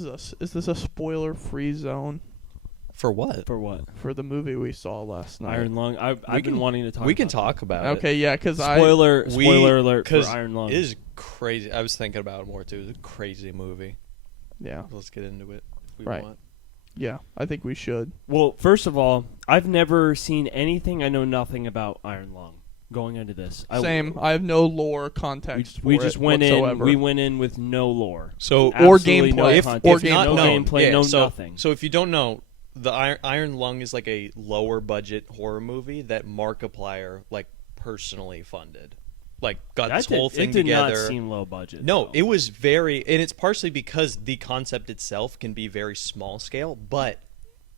is this a spoiler-free zone For what? For what? for the movie we saw last night? Iron Lung. I've been wanting to talk. We can about talk about it. Okay, yeah, because Spoiler alert for 'cause Iron Lung. It is crazy. I was thinking about it more too. It's a crazy movie. yeah, Let's get into it if we Right. want. yeah, I think we should. Well, first of all, I've never seen anything. I know nothing about Iron Lung going into this. Same. I have no lore context. We for just it went whatsoever. in. We went in with no lore. So Or Absolutely no gameplay. context, If no not known, gameplay, yeah, no so, nothing. So if you don't know, the Iron Lung is like a lower budget horror movie that Markiplier like personally funded. Like got this whole thing it did together. not seem low budget. No, though. it was very, and it's partially because the concept itself can be very small scale, but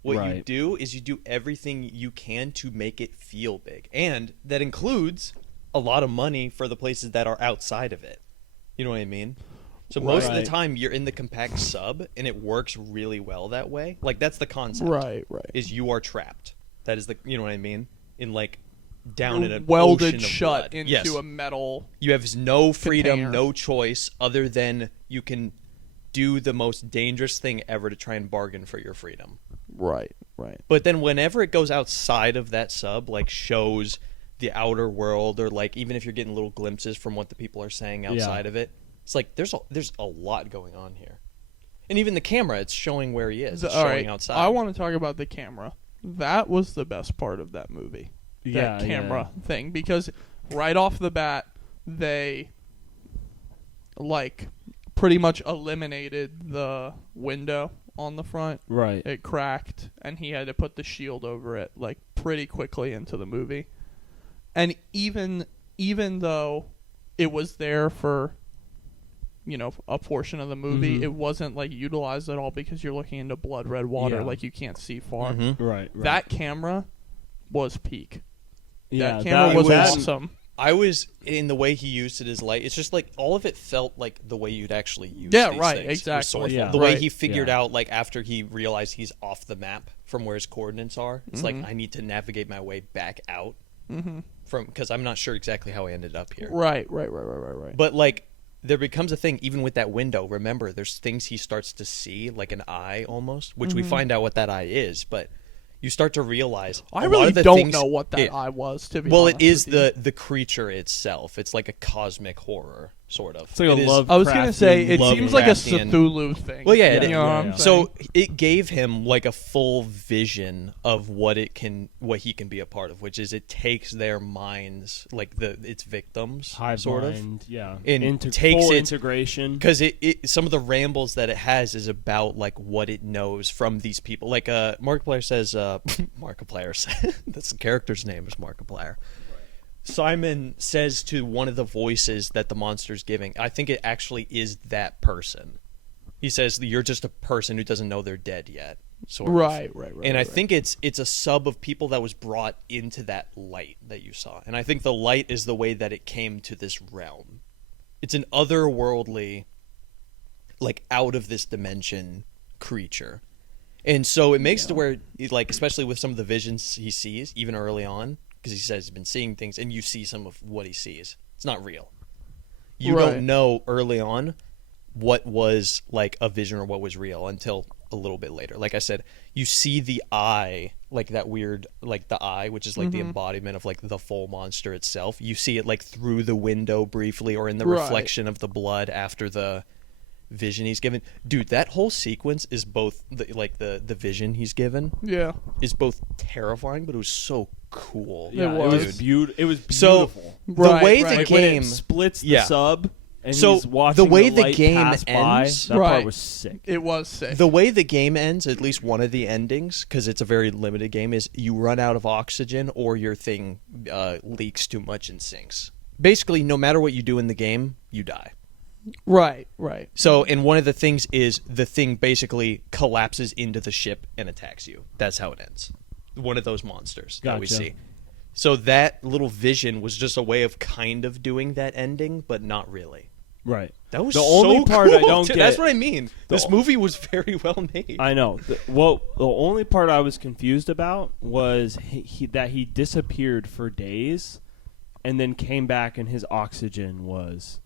what you Right. do is you do everything you can to make it feel big. And that includes a lot of money for the places that are outside of it. You know what I mean? So most of the Right. time you're in the compact sub and it works really well that way. Like that's the concept. Right. Is you are trapped. That is the, you know what I mean? In like down in a welded ocean of shut blood. into Yes. a metal. You have no freedom, container. no choice other than you can do the most dangerous thing ever to try and bargain for your freedom. Right. Right. But then whenever it goes outside of that sub, like shows the outer world, or like even if you're getting little glimpses from what the people are saying outside of it, it's like there's a lot going on here. And even the camera, it's showing where he is. It's All showing right. outside. I want to talk about the camera. That was the best part of that movie. Yeah, that camera thing, because right off the bat they like pretty much eliminated the window on the front. Right. It cracked and he had to put the shield over it like pretty quickly into the movie. And even though it was there for a portion of the movie, Mhm. it wasn't like utilized at all because you're looking into blood red water, Yeah. like you can't see far. Mhm. Right. That camera was peak. Yeah, that camera was awesome. I was in the way he used it as light. It's just like all of it felt like the way you'd actually use. Yeah, these right, things. It was exactly. sort of Yeah. the way Right. he figured Yeah. out, like after he realized he's off the map from where his coordinates are. It's like I need to navigate my way back out from, because I'm not sure exactly how I ended up here. Right. But like there becomes a thing even with that window. Remember, there's things he starts to see, like an eye almost, which we find out what that eye is, but. You start to realize I a really lot of the don't things, know what that eye was, to be well, honest. it is with you. the creature itself. It's like a cosmic horror, sort of. It's like It a is- love. I was gonna say it seems like a Lovecraftian. Cthulhu thing. Well, yeah, it you is. know what Yeah, I'm yeah. saying? So it gave him like a full vision of what he can be a part of, which is it takes their minds, like its victims, Hive sort mind, yeah. and takes full it- integration. because it some of the rambles that it has is about like what it knows from these people. Like Markiplier says, Markiplier says that's the character's name is Markiplier. Simon says to one of the voices that the monster's giving, I think it actually is that person. He says, you're just a person who doesn't know they're dead yet. Sort of. Right. And I think it's a sub of people that was brought into that light that you saw. And I think the light is the way that it came to this realm. It's an otherworldly, like out of this dimension creature. And so it makes to where, like, especially with some of the visions he sees, even early on, because he says he's been seeing things, and you see some of what he sees. It's not real. You Right. don't know early on what was, like, a vision or what was real until a little bit later. Like I said, you see the eye, like that weird, like the eye, which is like the embodiment of, like, the full monster itself. You see it, like, through the window briefly or in the Right. reflection of the blood after the vision he's given. Dude, that whole sequence is both the vision he's given Yeah. is both terrifying, but it was so cool. Yeah, It was. It was So beautiful. the Right, way right. the Like when game it splits the Yeah. sub and So he's watching the way the light game pass by, ends- that Right. part was sick. It was sick. the way the game ends, at least one of the endings, because it's a very limited game, is you run out of oxygen or your thing leaks too much and sinks. Basically, no matter what you do in the game, you die. Right. So, and one of the things is the thing basically collapses into the ship and attacks you. That's how it ends. One of those monsters that we Gotcha. see. So that little vision was just a way of kind of doing that ending, but not really. Right. That was the so only part I cool, don't dude. get. That's what I mean. This movie was very well made. I know. The only part I was confused about was that he disappeared for days, and then came back and his oxygen was.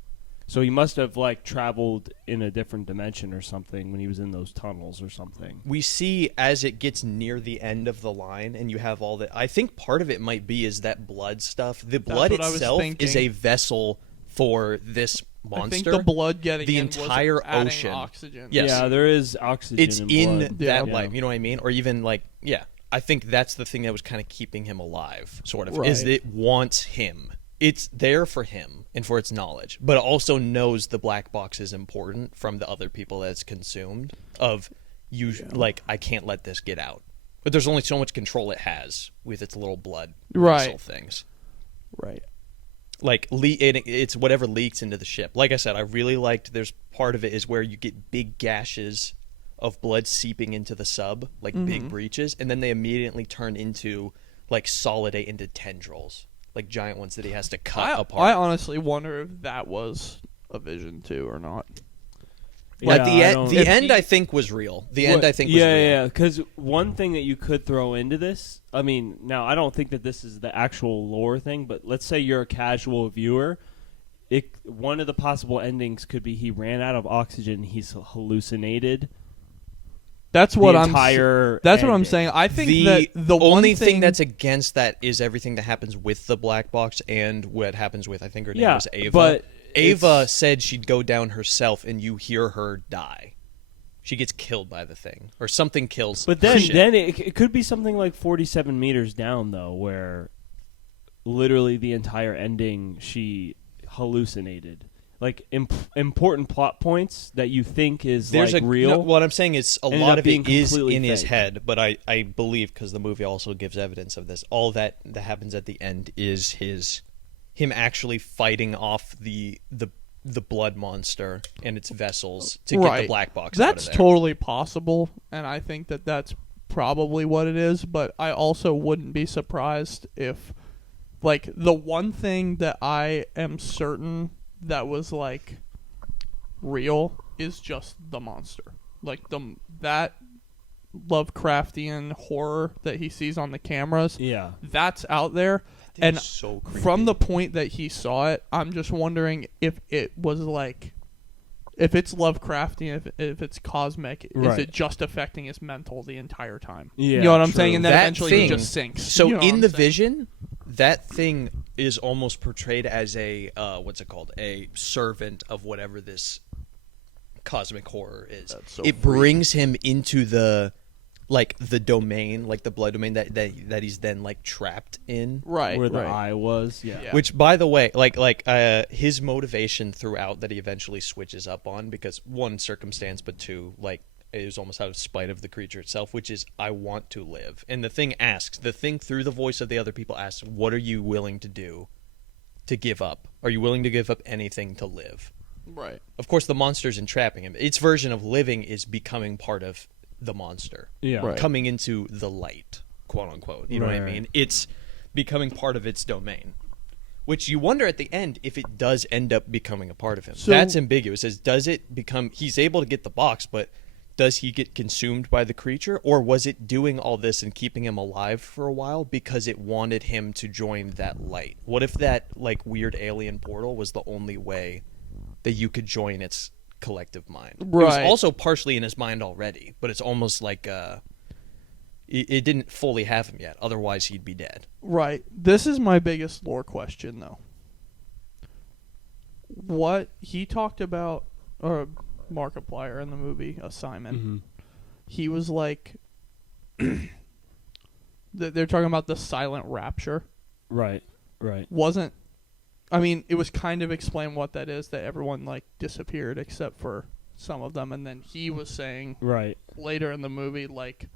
So he must have like traveled in a different dimension or something when he was in those tunnels or something. We see as it gets near the end of the line, and you have all that. I think part of it might be is that blood stuff. The blood what I was itself thinking. is a vessel for this monster. I think the blood getting the in entire was adding ocean. oxygen. Yes. Yeah, there is oxygen. It's in blood. that Yeah. life. You know what I mean? Or even like, yeah. I think that's the thing that was kind of keeping him alive, sort of, is Right. it wants him. It's there for him and for its knowledge, but it also knows the black box is important from the other people that it's consumed. Like, I can't let this get out. But there's only so much control it has with its little blood vessel things. Right. Like, it's whatever leaks into the ship. Like I said, I really liked, there's part of it is where you get big gashes of blood seeping into the sub, like big breaches, and then they immediately turn into, like, solidate into tendrils. Like giant ones that he has to cut apart. I honestly wonder if that was a vision too or not. At the Yeah, end, I think was real. The end, I think was real. Yeah. Because one thing that you could throw into this, I mean, now I don't think that this is the actual lore thing, but let's say you're a casual viewer. One of the possible endings could be he ran out of oxygen, he's hallucinated. That's what I'm ending. saying. I think The that the only one thing that's against that is everything that happens with the black box and what happens with, I think her name was Ava. But Ava said she'd go down herself, and you hear her die. She gets killed by the thing, or something kills. But her then ship. it could be something like 47 meters down, though, where literally the entire ending she hallucinated. Like important plot points that you think is real. No, what I'm saying is a ended lot up of being it is completely in his fake. head, but I believe, because the movie also gives evidence of this, all that happens at the end is him actually fighting off the blood monster and its vessels to get the black box out of That's there. totally possible, and I think that that's probably what it is, but I also wouldn't be surprised if, like, the one thing that I am certain that was, like, real is just the monster. Like, that Lovecraftian horror that he sees on the cameras, Yeah. that's out there. That And is so creepy. from the point that he saw it, I'm just wondering if it was like, if it's Lovecraftian, if it's cosmic, is Right. it just affecting his mental the entire time? Yeah, you know what I'm true. saying? And then That eventually thing, he just sinks. So You know what in I'm the saying? vision, that thing is almost portrayed as a what's it called? A servant of whatever this cosmic horror is. That's so it brings him into the domain, like the blood domain that he's then like trapped in. right, Where the right. eye was. Yeah. Which, by the way, his motivation throughout that he eventually switches up on, because one, circumstance, but two, like, it was almost out of spite of the creature itself, which is, I want to live. And the thing through the voice of the other people asks, what are you willing to do to give up? Are you willing to give up anything to live? Right. Of course, the monster's entrapping him. Its version of living is becoming part of the monster. Yeah. Right. Coming into the light, quote unquote. You know what I Right. mean? It's becoming part of its domain. Which you wonder at the end if it does end up becoming a part of him. So- That's ambiguous. Does it become... He's able to get the box, but does he get consumed by the creature? Or was it doing all this and keeping him alive for a while because it wanted him to join that light? What if that, like, weird alien portal was the only way that you could join its collective mind? It was Right. also partially in his mind already, but it's almost like it didn't fully have him yet. Otherwise, he'd be dead. Right. This is my biggest lore question, though. What he talked about, or Markiplier in the movie Assignment, Mm-hmm. he was like, they're talking about the silent rapture. Right. Wasn't, I mean, it was kind of explained what that is, that everyone, like, disappeared except for some of them, and then he was saying Right. later in the movie, like,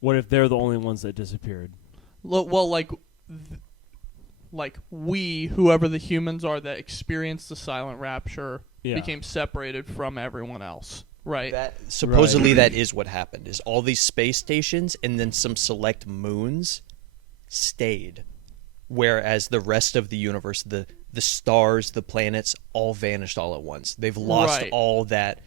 What if they're the only ones that disappeared? well, like we, whoever the humans are that experienced the silent rapture, Yeah. became separated from everyone else, right? Supposedly that is what happened, is all these space stations and then some select moons stayed, whereas the rest of the universe, the stars, the planets, all vanished all at once. They've lost Right. all that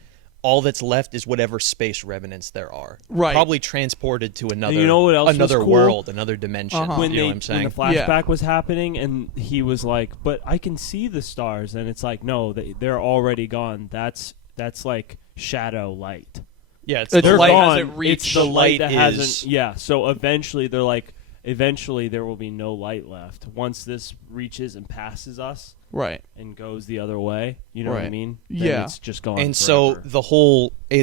all that's left is whatever space remnants there are. Right. Probably transported to another, you know what else was another cool? world, another dimension. When You know what I'm saying? when the flashback was happening, and he was like, "But I can see the stars," and it's like, "No, they're already gone. That's like shadow light. Yeah, it's It's the They're light light. gone. hasn't reached It's the light that is- hasn't. Yeah. So eventually, they're like, eventually there will be no light left once this reaches and passes us Right. and goes the other way. You know what I Right. mean? Yeah. Then it's just gone. And so forever. the whole That's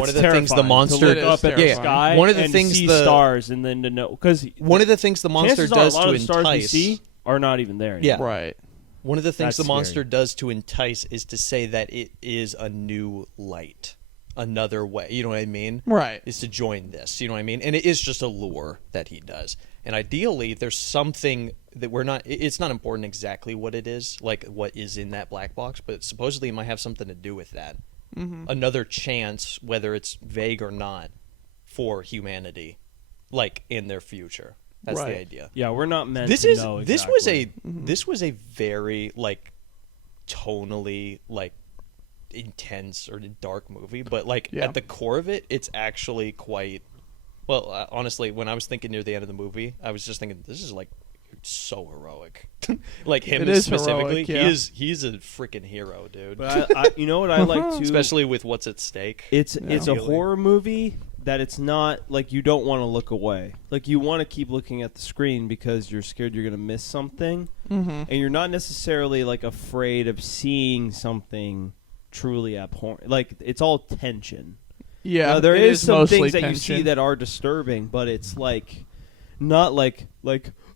one of the terrifying, things the monster to look It up is at the terrifying. sky One of the and things see the- stars, and then to know because one of the things the monster chances does are a lot to of the stars we entice. see are not even there. Yeah. Anymore. Right. One of the things That's the monster scary. does to entice is to say that it is a new light, another way. You know what I mean? Right. Is to join this. You know what I mean? And it is just a lure that he does. And ideally, there's something that we're not. It's not important exactly what it is, like what is in that black box, but supposedly it might have something to do with that. Mm-hmm. Another chance, whether it's vague or not, for humanity, like in their future. That's Right. the idea. Yeah, we're not meant This to is know this was a exactly. this was a very like tonally like intense or dark movie, but like Yeah. at the core of it, it's actually quite well. Honestly, when I was thinking near the end of the movie, I was just thinking this is like so heroic. Like him It is specifically, heroic, yeah. he's a freaking hero, dude. But I, you know what I like too? Especially with what's at stake. It's Yeah. a horror movie that it's not like you don't want to look away. Like you want to keep looking at the screen because you're scared you're going to miss something, Mm-hmm. and you're not necessarily like afraid of seeing something truly abhorrent. Like it's all tension. Yeah. Now, there it is some mostly things that you tension. see that are disturbing, but it's like not like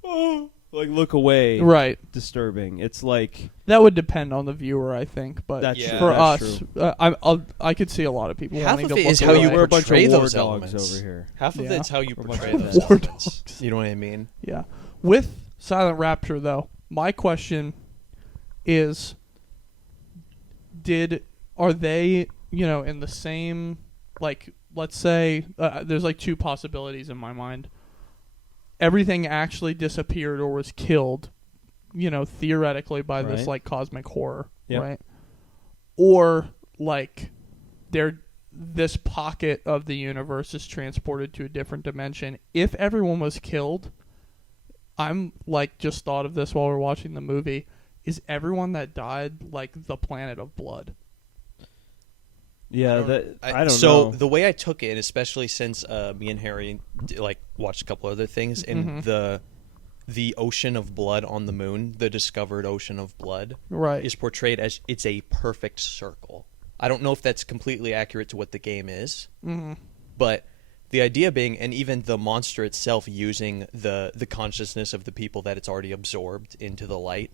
oh like look away Right. disturbing. It's like That would depend on the viewer, I think. But that's Yeah. for that's us, true. I could see a lot of people Half wanting of to it look is how away. you we're a bunch of portray war those dogs elements. over here. Half of Yeah. it's how you We're a bunch portray of those war elements. dogs. You know what I mean? Yeah. With Silent Rapture, though, my question is: are they, in the same, like, let's say, there's like two possibilities in my mind. Everything actually disappeared or was killed, theoretically by this Right. like cosmic horror, Yep. right? Or like this pocket of the universe is transported to a different dimension. If everyone was killed, I'm like just thought of this while we're watching the movie. Is everyone that died like the planet of blood? Yeah, I don't so know. the way I took it, especially since me and Harry watched a couple other things, and the ocean of blood on the moon, the discovered ocean of blood, Right. is portrayed as it's a perfect circle. I don't know if that's completely accurate to what the game is, but the idea being, and even the monster itself using the consciousness of the people that it's already absorbed into the light,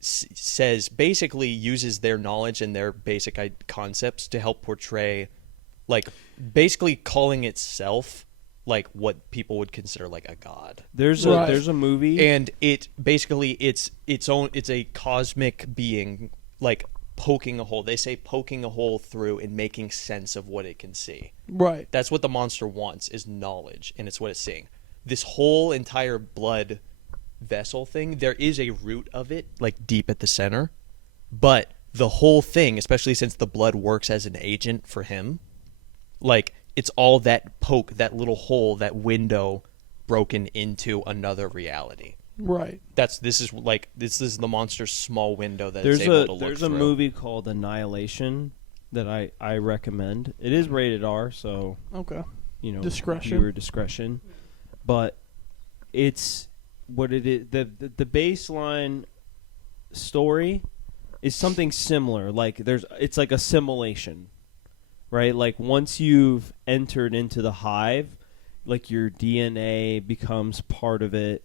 says basically uses their knowledge and their basic concepts to help portray, like basically calling itself like what people would consider like a god. There's Right. a movie And it basically it's a cosmic being like poking a hole. They say poking a hole through and making sense of what it can see. Right. That's what the monster wants, is knowledge, and it's what it's seeing. This whole entire blood vessel thing, there is a root of it like deep at the center, but the whole thing, especially since the blood works as an agent for him, like it's all that poke, that little hole, that window broken into another reality. Right. This is the monster's small window that it's there's able a to look there's through. a movie called Annihilation that I recommend. It is rated R, so Okay. discretion. Viewer discretion. But it's what it is. The baseline story is something similar. Like it's like a simulation, right? Like once you've entered into the hive, like your DNA becomes part of it.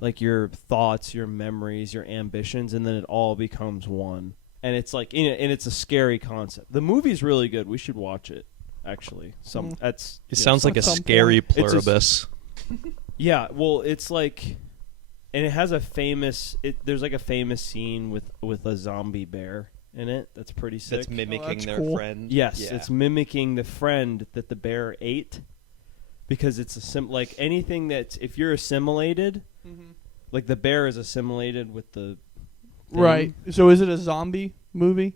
Like your thoughts, your memories, your ambitions, and then it all becomes one. And it's like, and it's a scary concept. The movie's really good. We should watch it. Actually, It sounds like a some scary point. It's a- pluribus. Yeah. Well, it's like, and it has a famous. There's like a famous scene with a zombie bear in it. That's pretty sick. That's mimicking that's their cool. friend. Yes, Yeah. it's mimicking the friend that the bear ate, because it's like anything that's, if you're assimilated, like the bear is assimilated with the thing. Right. So is it a zombie movie?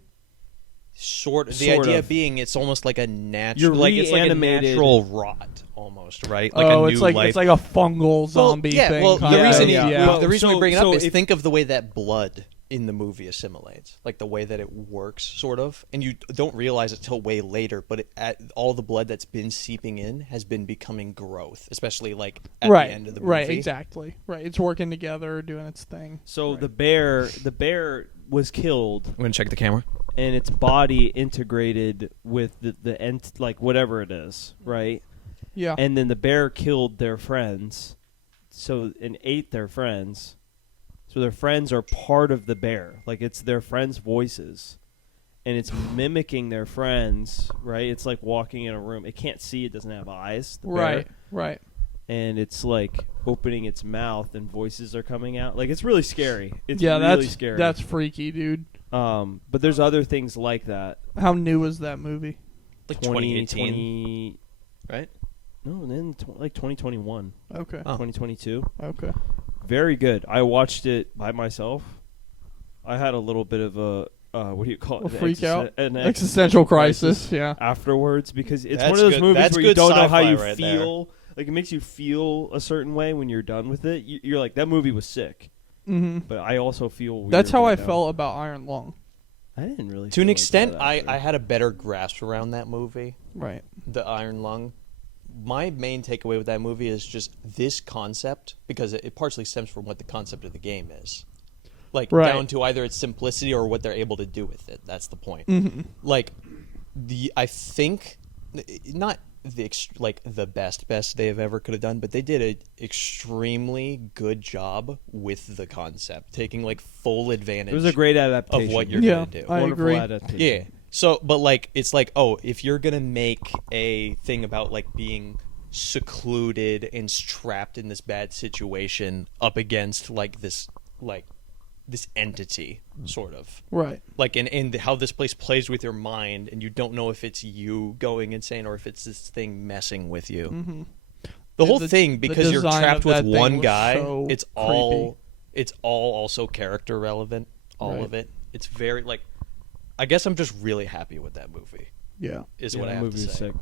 The idea being it's almost like a natural, You're it's like a reanimated. natural rot almost, right? Like Oh, a it's new like life. it's like a fungal zombie thing. Well, kinda. the reason yeah. the reason we bring it up so is if- think of the way that blood in the movie assimilates, like the way that it works, sort of, and you don't realize it till way later. But all the blood that's been seeping in has been becoming growth, especially like at right, the end of the movie. right, exactly, right. It's working together, doing its thing. So Right. the bear was killed, I'm gonna check the camera. and its body integrated with the end, like whatever it is, right? Yeah, And then the bear killed their friends, and ate their friends. So their friends are part of the bear, like it's their friends' voices, and it's mimicking their friends, right? It's like walking in a room. It can't see. It doesn't have eyes. The bear. right, right. And it's like opening its mouth, and voices are coming out. Like it's really scary. It's Yeah, really that's scary. That's freaky, dude. But there's other things like that. How new is that movie? Like 2018, 20, right? no, then like 2021, Okay, 2022. okay. Very good. I watched it by myself. I had a little bit of a what do you call it? A freak out? An Existential crisis. Yeah. afterwards, because it's That's one of those good. movies That's where you good don't know how sci-fi you right there. feel. Like it makes you feel a certain way when you're done with it. You're like, that movie was sick, Mm-hmm. but I also feel weird. That's how right I now. felt about Iron Lung. I didn't really. To an feel like extent, that, I actually. had a better grasp around that movie, Right. the Iron Lung. My main takeaway with that movie is just this concept, because it partially stems from what the concept of the game is. Like, Right. down to either its simplicity or what they're able to do with it. That's the point. Mm-hmm. Like, I think, not the best they have ever could have done, but they did an extremely good job with the concept, taking, like, full advantage It was a great adaptation of what you're Yeah, going to do. I Wonderful agree. adaptation. Yeah. So, but like, it's like, oh, if you're gonna make a thing about like being secluded and trapped in this bad situation up against like this entity, sort of Right. like, and how this place plays with your mind, and you don't know if it's you going insane or if it's this thing messing with you. Mm-hmm. The whole The- thing, the because you're design trapped of with that thing one was guy, so it's all also character relevant. All Right. of it. It's very like. I guess I'm just really happy with that movie. Yeah. Is Yeah, what I that have to movie was say. sick.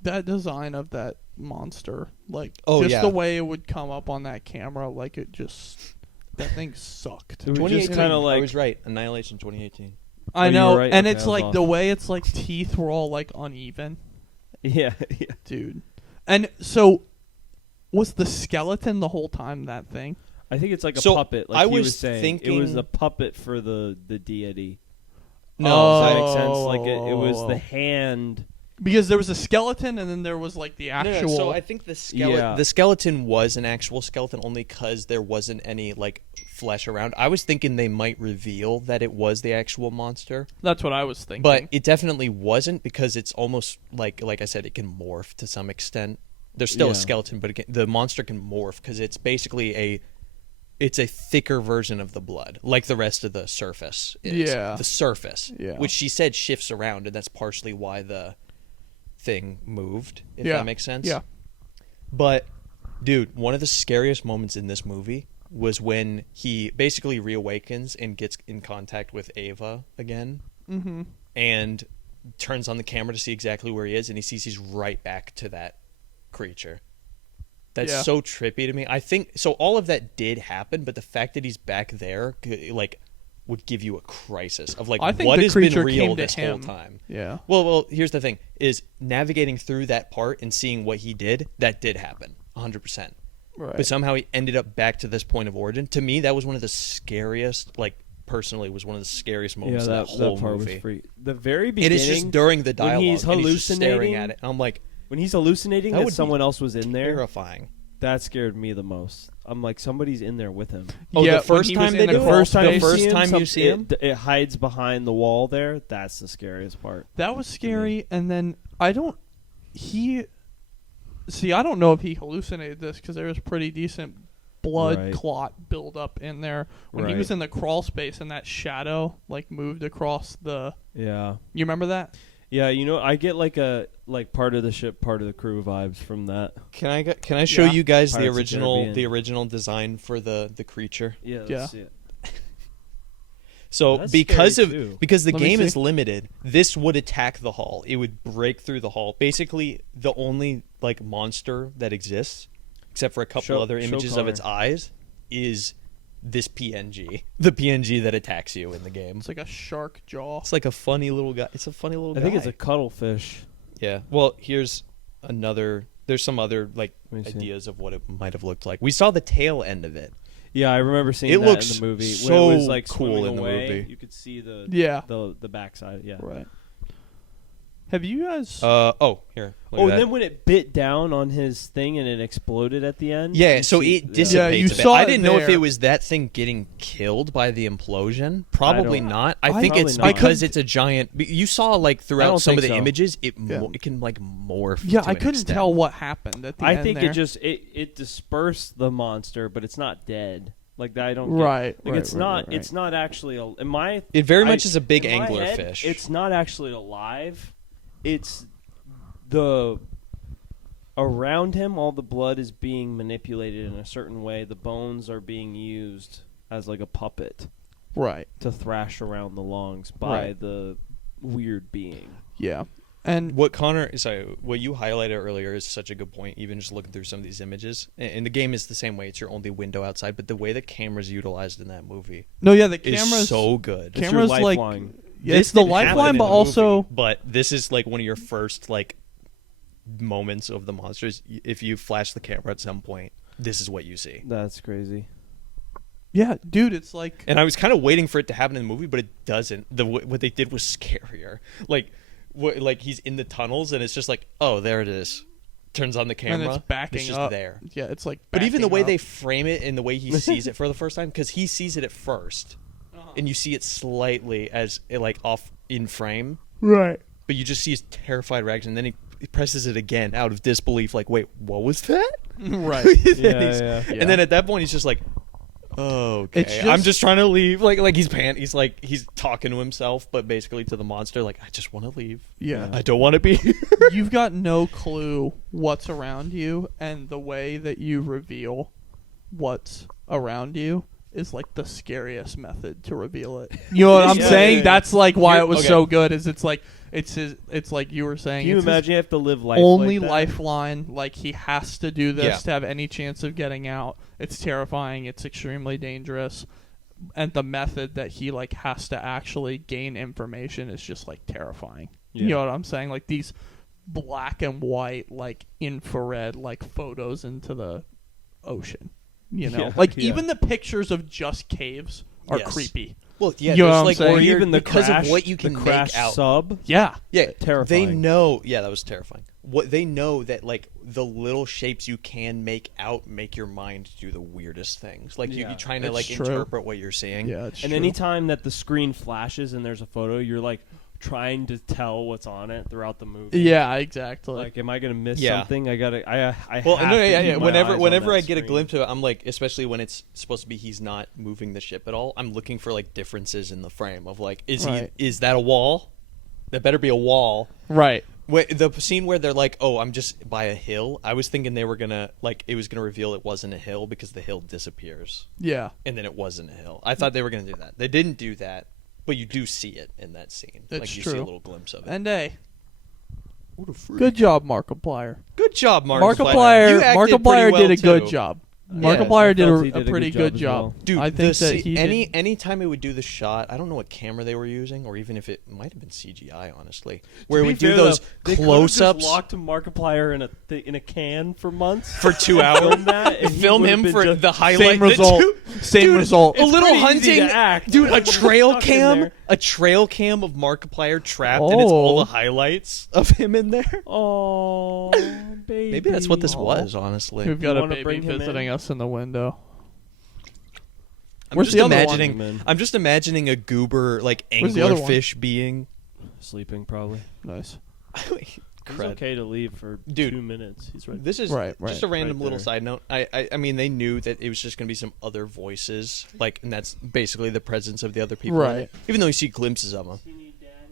That design of that monster, like, Oh, just yeah. the way it would come up on that camera, like it just, that thing sucked. It was just 2018. kind of I like was right. Annihilation 2018. I you know, were right. and Okay, it's I was like off. the way its like teeth were all like uneven, yeah, yeah. dude. And so, was the skeleton the whole time that thing? I think it's like a So, puppet. Like I he was was saying, it was thinking- a puppet for the deity. No, Does that Oh. make sense? Like it was the hand. Because there was a skeleton, and then there was like the No, actual. no, so I think the Yeah. the skeleton was an actual skeleton only because there wasn't any like flesh around. I was thinking they might reveal that it was the actual monster, That's what I was thinking. but it definitely wasn't, because it's almost like I said, it can morph to some extent. There's still Yeah. a skeleton, but the monster can morph because it's basically it's a thicker version of the blood, like the rest of the surface is. Yeah. The surface, Yeah. which she said shifts around, and that's partially why the thing moved, if Yeah. that makes sense. Yeah. But, dude, one of the scariest moments in this movie was when he basically reawakens and gets in contact with Ava again, Mm-hmm. and turns on the camera to see exactly where he is, and he sees he's right back to that creature. That's Yeah. so trippy to me. I think so. All of that did happen, but the fact that he's back there, like, would give you a crisis of like, I think what the has been creature real came to this whole him. time. Yeah. Well, here's the thing: is navigating through that part and seeing what he did. That did happen, 100%. Right. But somehow he ended up back to this point of origin. To me, that was one of the scariest. Like, personally, was one of the scariest moments Yeah, of that whole that part movie. was free. The very It beginning. is just during the dialogue, he's and he's just staring hallucinating- at it. I'm like, when he's hallucinating That that would be someone else was in there. terrifying. That scared me the most. I'm like, somebody's in there with him. Oh, Yeah, the first when he time was they in do the it? crawl First time space. you first see him, time you see it? it hides behind the wall there. That's the scariest part. That was scary, and then I don't know if he hallucinated this because there was pretty decent blood Right. clot buildup in there when he was Right. in the crawl space and that shadow like moved across the. Yeah. You remember that? Yeah, I get like part of the ship, part of the crew vibes from that. Can I show Yeah. you guys Pirates of the Caribbean. original design for the creature? Yeah, Yeah. let's see it. So That's because scary, too. because the Let me game see. is limited, this would attack the hull. It would break through the hull. Basically, the only like monster that exists, except for a couple other images of its eyes, is this PNG. The PNG that attacks you in the game. It's like a shark jaw. It's like a funny little guy. It's a funny little guy. I think it's a cuttlefish. Yeah. Well, here's another. There's some other like Let me see. ideas of what it might have looked like. We saw the tail end of it. Yeah, I remember seeing It that looks in the movie. so when it was like cool swimming in the away, movie. you could see the backside. Yeah. Right. Have you guys? Here. Look Oh, at and that. then when it bit down on his thing and it exploded at the end. Yeah, you so see- it dissipates you a bit. saw I it didn't know if there. it was that thing getting killed by the implosion. Probably don't- not. I I think it's probably not. because it's a giant. You saw like I throughout don't some of think the so. images, it Yeah. it can like morph. yeah, to I an couldn't extent. tell what happened at the I end think there. it just it dispersed the monster, but it's not dead. Like I don't. Right, Like right, it's right, not. right, It's not actually. In my. It very I- much is a big in my angler head, fish. It's not actually alive. It's the around him. All the blood is being manipulated in a certain way. The bones are being used as like a puppet right. to thrash around the lungs by Right. the weird being. Yeah, and What what you highlighted earlier is such a good point. Even just looking through some of these images, and the game is the same way. It's your only window outside, but the way the camera's utilized in that movie no, yeah, the is cameras. so good. It's your cameras like lifeline. yeah, This it's the didn't happen lifeline, in but the also movie, but this is like one of your first like moments of the monsters. If you flash the camera at some point, this is what you see. That's crazy. yeah, dude, it's like And I was kind of waiting for it to happen in the movie, but it doesn't. What they did was scarier. Like he's in the tunnels, and it's just like, oh, there it is. Turns on the camera, and it's backing it's just up. there. Yeah, it's like. But even the backing way up. they frame it and the way he sees it for the first time, because he sees it at first, and you see it slightly as like off in frame, right. but you just see his terrified reaction. And then he presses it again out of disbelief, like, wait, what was that? Right. Yeah. And then at that point, he's just like, oh, okay. It's I'm just- just trying to leave. Like he's talking to himself, but basically to the monster, like, I just want to leave. Yeah. I don't want to be here. You've got no clue what's around you, and the way that you reveal what's around you is like the scariest method to reveal it. You know what I'm Yeah, saying? yeah. That's like why You're- it was okay. so good. Is it's like it's like you were saying. Can you it's his imagine you have to live life only like that? lifeline. Like he has to do this Yeah. to have any chance of getting out. It's terrifying. It's extremely dangerous. And the method that he like has to actually gain information is just like terrifying. Yeah. You know what I'm saying? Like these black and white, like infrared, like photos into the ocean. You know, Yeah. like Yeah. even the pictures of just caves are Yes. creepy. Well, yeah, You know there's what I'm like saying? Or weird- even the because crash, of what you the can crash make out. sub. Yeah. Yeah, Terrifying. They know. Yeah, that was terrifying. What they know that like the little shapes you can make out make your mind do the weirdest things. Like Yeah, you trying to it's like true. interpret what you're seeing. Yeah. It's And true. anytime that the screen flashes and there's a photo, you're like trying to tell what's on it throughout the movie. Yeah. Exactly. Like, am I gonna miss Yeah. something? I gotta. I Well, have no, to yeah, keep yeah. my Whenever eyes on whenever that I get a screen. glimpse of it, I'm like, especially when it's supposed to be he's not moving the ship at all. I'm looking for like differences in the frame of like, Right. is that a wall? That better be a wall. right. Wait, the scene where they're like, "Oh, I'm just by a hill." I was thinking they were gonna like it was gonna reveal it wasn't a hill because the hill disappears, Yeah. and then it wasn't a hill. I thought they were gonna do that. They didn't do that, but you do see it in that scene. That's like you true. see a little glimpse of it. And hey, What a freak. good job, Markiplier. Good job, Markiplier. Markiplier, You acted Markiplier pretty well, did a good too. job. Yeah, Markiplier I did felt he a did a pretty good good job as well. job. Dude, I think that he did. any time it would do the shot, I don't know what camera they were using, or even if it might have been CGI, honestly, where it would do those close-ups Locked Markiplier in a can for months. for 2 hours. Film that, and he Film would've him been for just- the highlight. Same result. Same Dude, result. A It's little pretty easy hunting, to act. dude. A Like, you're trail stuck in cam, there. a trail cam of Markiplier trapped, and it's all Oh. the highlights of him in there. Oh, baby. Maybe that's what this was, honestly. We've got You a wanna baby bring him visiting in? us in the window. I'm Where's just the other one? imagining. Man. I'm just imagining a goober, like Where's the other one? anglerfish being. Sleeping probably. Nice. He's Crud. okay to leave for Dude. 2 minutes. He's right. This is Right, just a right. random Right little there. side note. I mean, they knew that it was just going to be some other voices, like, and that's basically the presence of the other people, in Right. it, even though you see glimpses of them.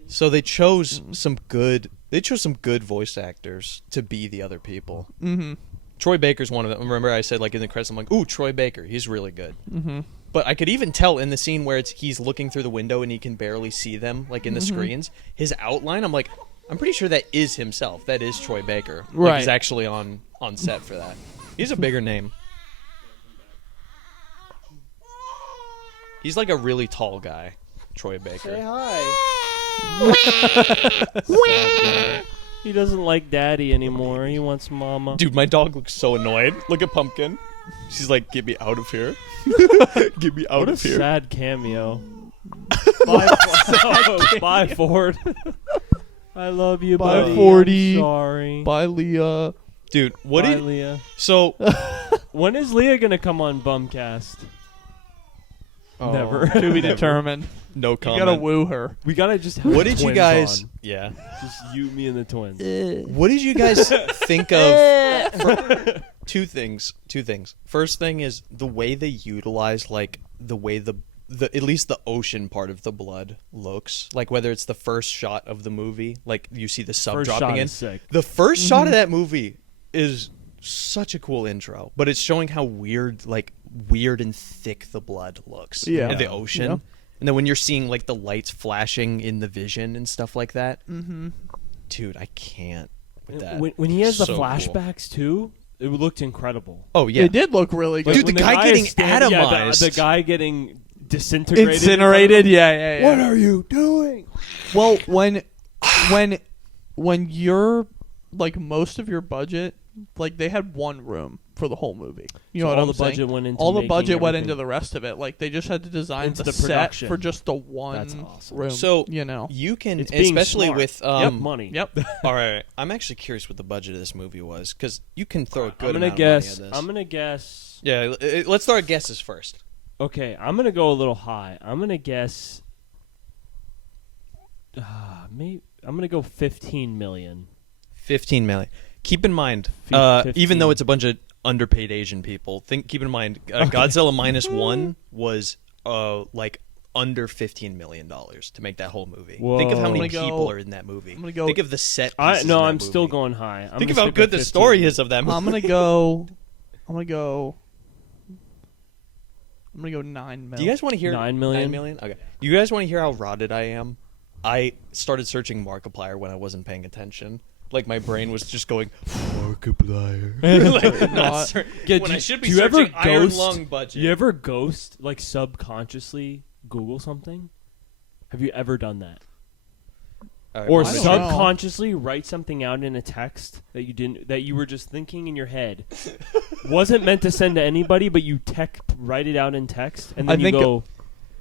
So they chose some good. They chose some good voice actors to be the other people. Mm-hmm. Troy Baker's one of them. Remember, I said like in the credits, I'm like, "Ooh, Troy Baker, he's really good." Mm-hmm. But I could even tell in the scene where he's looking through the window and he can barely see them, like in the screens. His outline, I'm like, I'm pretty sure that is himself. That is Troy Baker. Like, Right. he's actually on set for that. He's a bigger name. He's like a really tall guy, Troy Baker. Say hi. He doesn't like daddy anymore. He wants mama. Dude, my dog looks so annoyed. Look at Pumpkin. She's like, get me out of here. Get me out What a of here. sad cameo. Bye, Ford. I love you, Bye, buddy. 40. I'm sorry. Bye, Leah. Dude, what Bye, did... Leah. So... When is Leah gonna come on Bumcast? Oh, Never. To be never. determined. No You comment. gotta woo her. We gotta just have What the did you twins guys... on. Yeah. Just you, me, and the twins. What did you guys think of... Two things. First thing is the way they utilize, like, the way the at least the ocean part of the blood looks. Like, whether it's the first shot of the movie, like, you see the sub First dropping shot in. is sick. The first shot of that movie is such a cool intro, but it's showing how weird and thick the blood looks Yeah. in the ocean. Yeah. And then when you're seeing, like, the lights flashing in the vision and stuff like that, dude, I can't with that. When he has the So cool. flashbacks too, it looked incredible. Oh yeah, It did look really good. Dude, the When guy getting is standing- atomized. the guy getting disintegrated. Incinerated. Yeah. What are you doing? Well, when you're like most of your budget, like they had one room for the whole movie. You So know what all I'm the saying? budget went into all the making budget went everything. into the rest of it. Like they just had to design Into the the set production. for just the one That's awesome. room. So you know, you can, It's being especially smart. with money. Yep. All right, I'm actually curious what the budget of this movie was because you can throw a good I'm gonna amount guess. of money at this. I'm gonna guess. Yeah, let's throw our guesses first. Okay, I'm gonna go a little high. I'm gonna guess. Maybe I'm gonna go 15 million. 15 million. Keep in mind, 15. even though it's a bunch of underpaid Asian people, keep in mind, Godzilla minus one was like under $15 million to make that whole movie. Think of how Whoa. many I'm gonna people go- are in that movie. I'm gonna go- Think of the set. Pieces No, in that I'm still movie. going high. Think of how good the story is of that movie. I'm gonna go 9 mil. Do you guys want to hear 9 million? 9 million? Okay. You guys want to hear how rotted I am? I started searching Markiplier when I wasn't paying attention. Like my brain was just going Markiplier. Like, not ser- when I should be do you ever searching Iron ghost- Lung budget. You ever ghost like subconsciously Google something? Have you ever done that? Or I don't know. subconsciously write something out in a text that you were just thinking in your head, wasn't meant to send to anybody, but you write it out in text, and then I you think- go,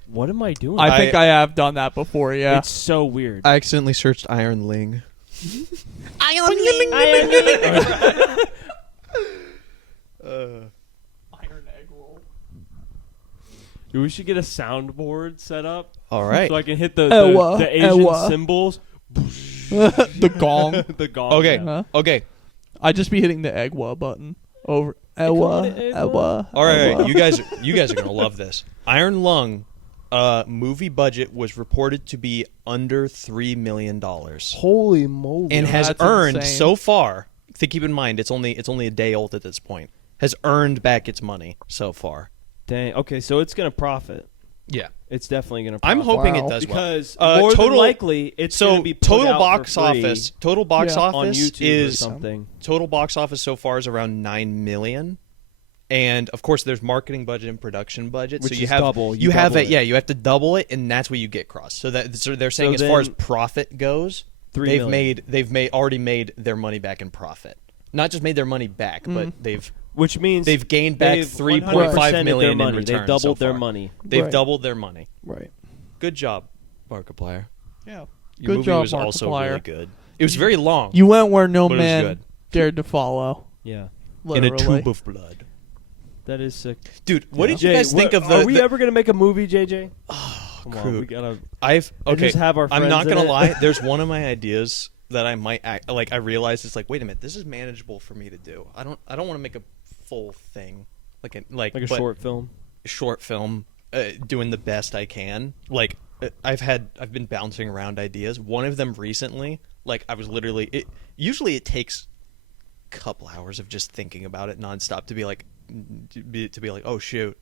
"What am I doing?" I think I have done that before. Yeah. It's so weird. I accidentally searched Iron Ling. Iron egg roll. Dude, we should get a soundboard set up All right. so I can hit the Ewa, Asian ewa. symbols. The gong. The gong. Okay. yeah. Huh? Okay. I'd just be hitting the Egwa button over. call Ewa, it Egwa? Ewa. All right. Ewa. You guys are going to love this. Iron Lung movie budget was reported to be under $3 million. Holy moly! And has That's earned insane. so far. To keep in mind, it's only a day old at this point. Has earned back its money so far. Dang. Okay, so it's gonna profit. Yeah, It's definitely gonna profit. I'm hoping Wow. it does because well. more than Total likely it's so gonna be put total out box for free office. Total box Yeah. on office YouTube or is something. total box office so far is around 9 million. And of course, there's marketing budget and production budget. Which so you is have double. You have double it. Yeah, you have to double it, and that's what you get crossed. So they're saying So as far as then- profit goes, 3 they've million. already made their money back in profit. Not just made their money back, but Which means they've gained back they've 3.5 100% million of their money. in return. They've doubled so their far. money. They've Right. doubled their money. Right. Good job, Markiplier. Yeah. Your Good movie job, was also Markiplier. really good. It was very long. You went where no But it was man good. dared to follow. Yeah, in a Literally. tube of blood. that is sick. Dude, what did you Jay, guys think of the? Are we the- ever gonna make a movie, JJ? Come on, Crude. we gotta. I've and okay. just have our I'm not friends in gonna it? lie. There's one of my ideas that I might act, like. I realized it's like, wait a minute, this is manageable for me to do. I don't want to make a full thing, like a Like a short film. short film, doing the best I can. Like I've been bouncing around ideas. One of them recently, like I was literally. Usually it takes a couple hours of just thinking about it nonstop to be like, oh shoot.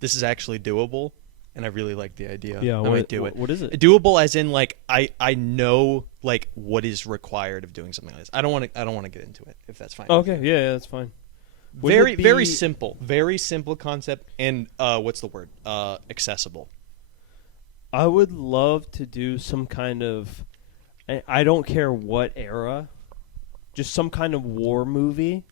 this is actually doable, and I really like the idea. Yeah, I might do it. What is it? Doable as in like I know like what is required of doing something like this. I don't want to get into it if that's fine. Okay, yeah, that's fine. Wouldn't Very it be- very simple concept, and what's the word? Accessible. I would love to do some kind of, I don't care what era, just some kind of war movie.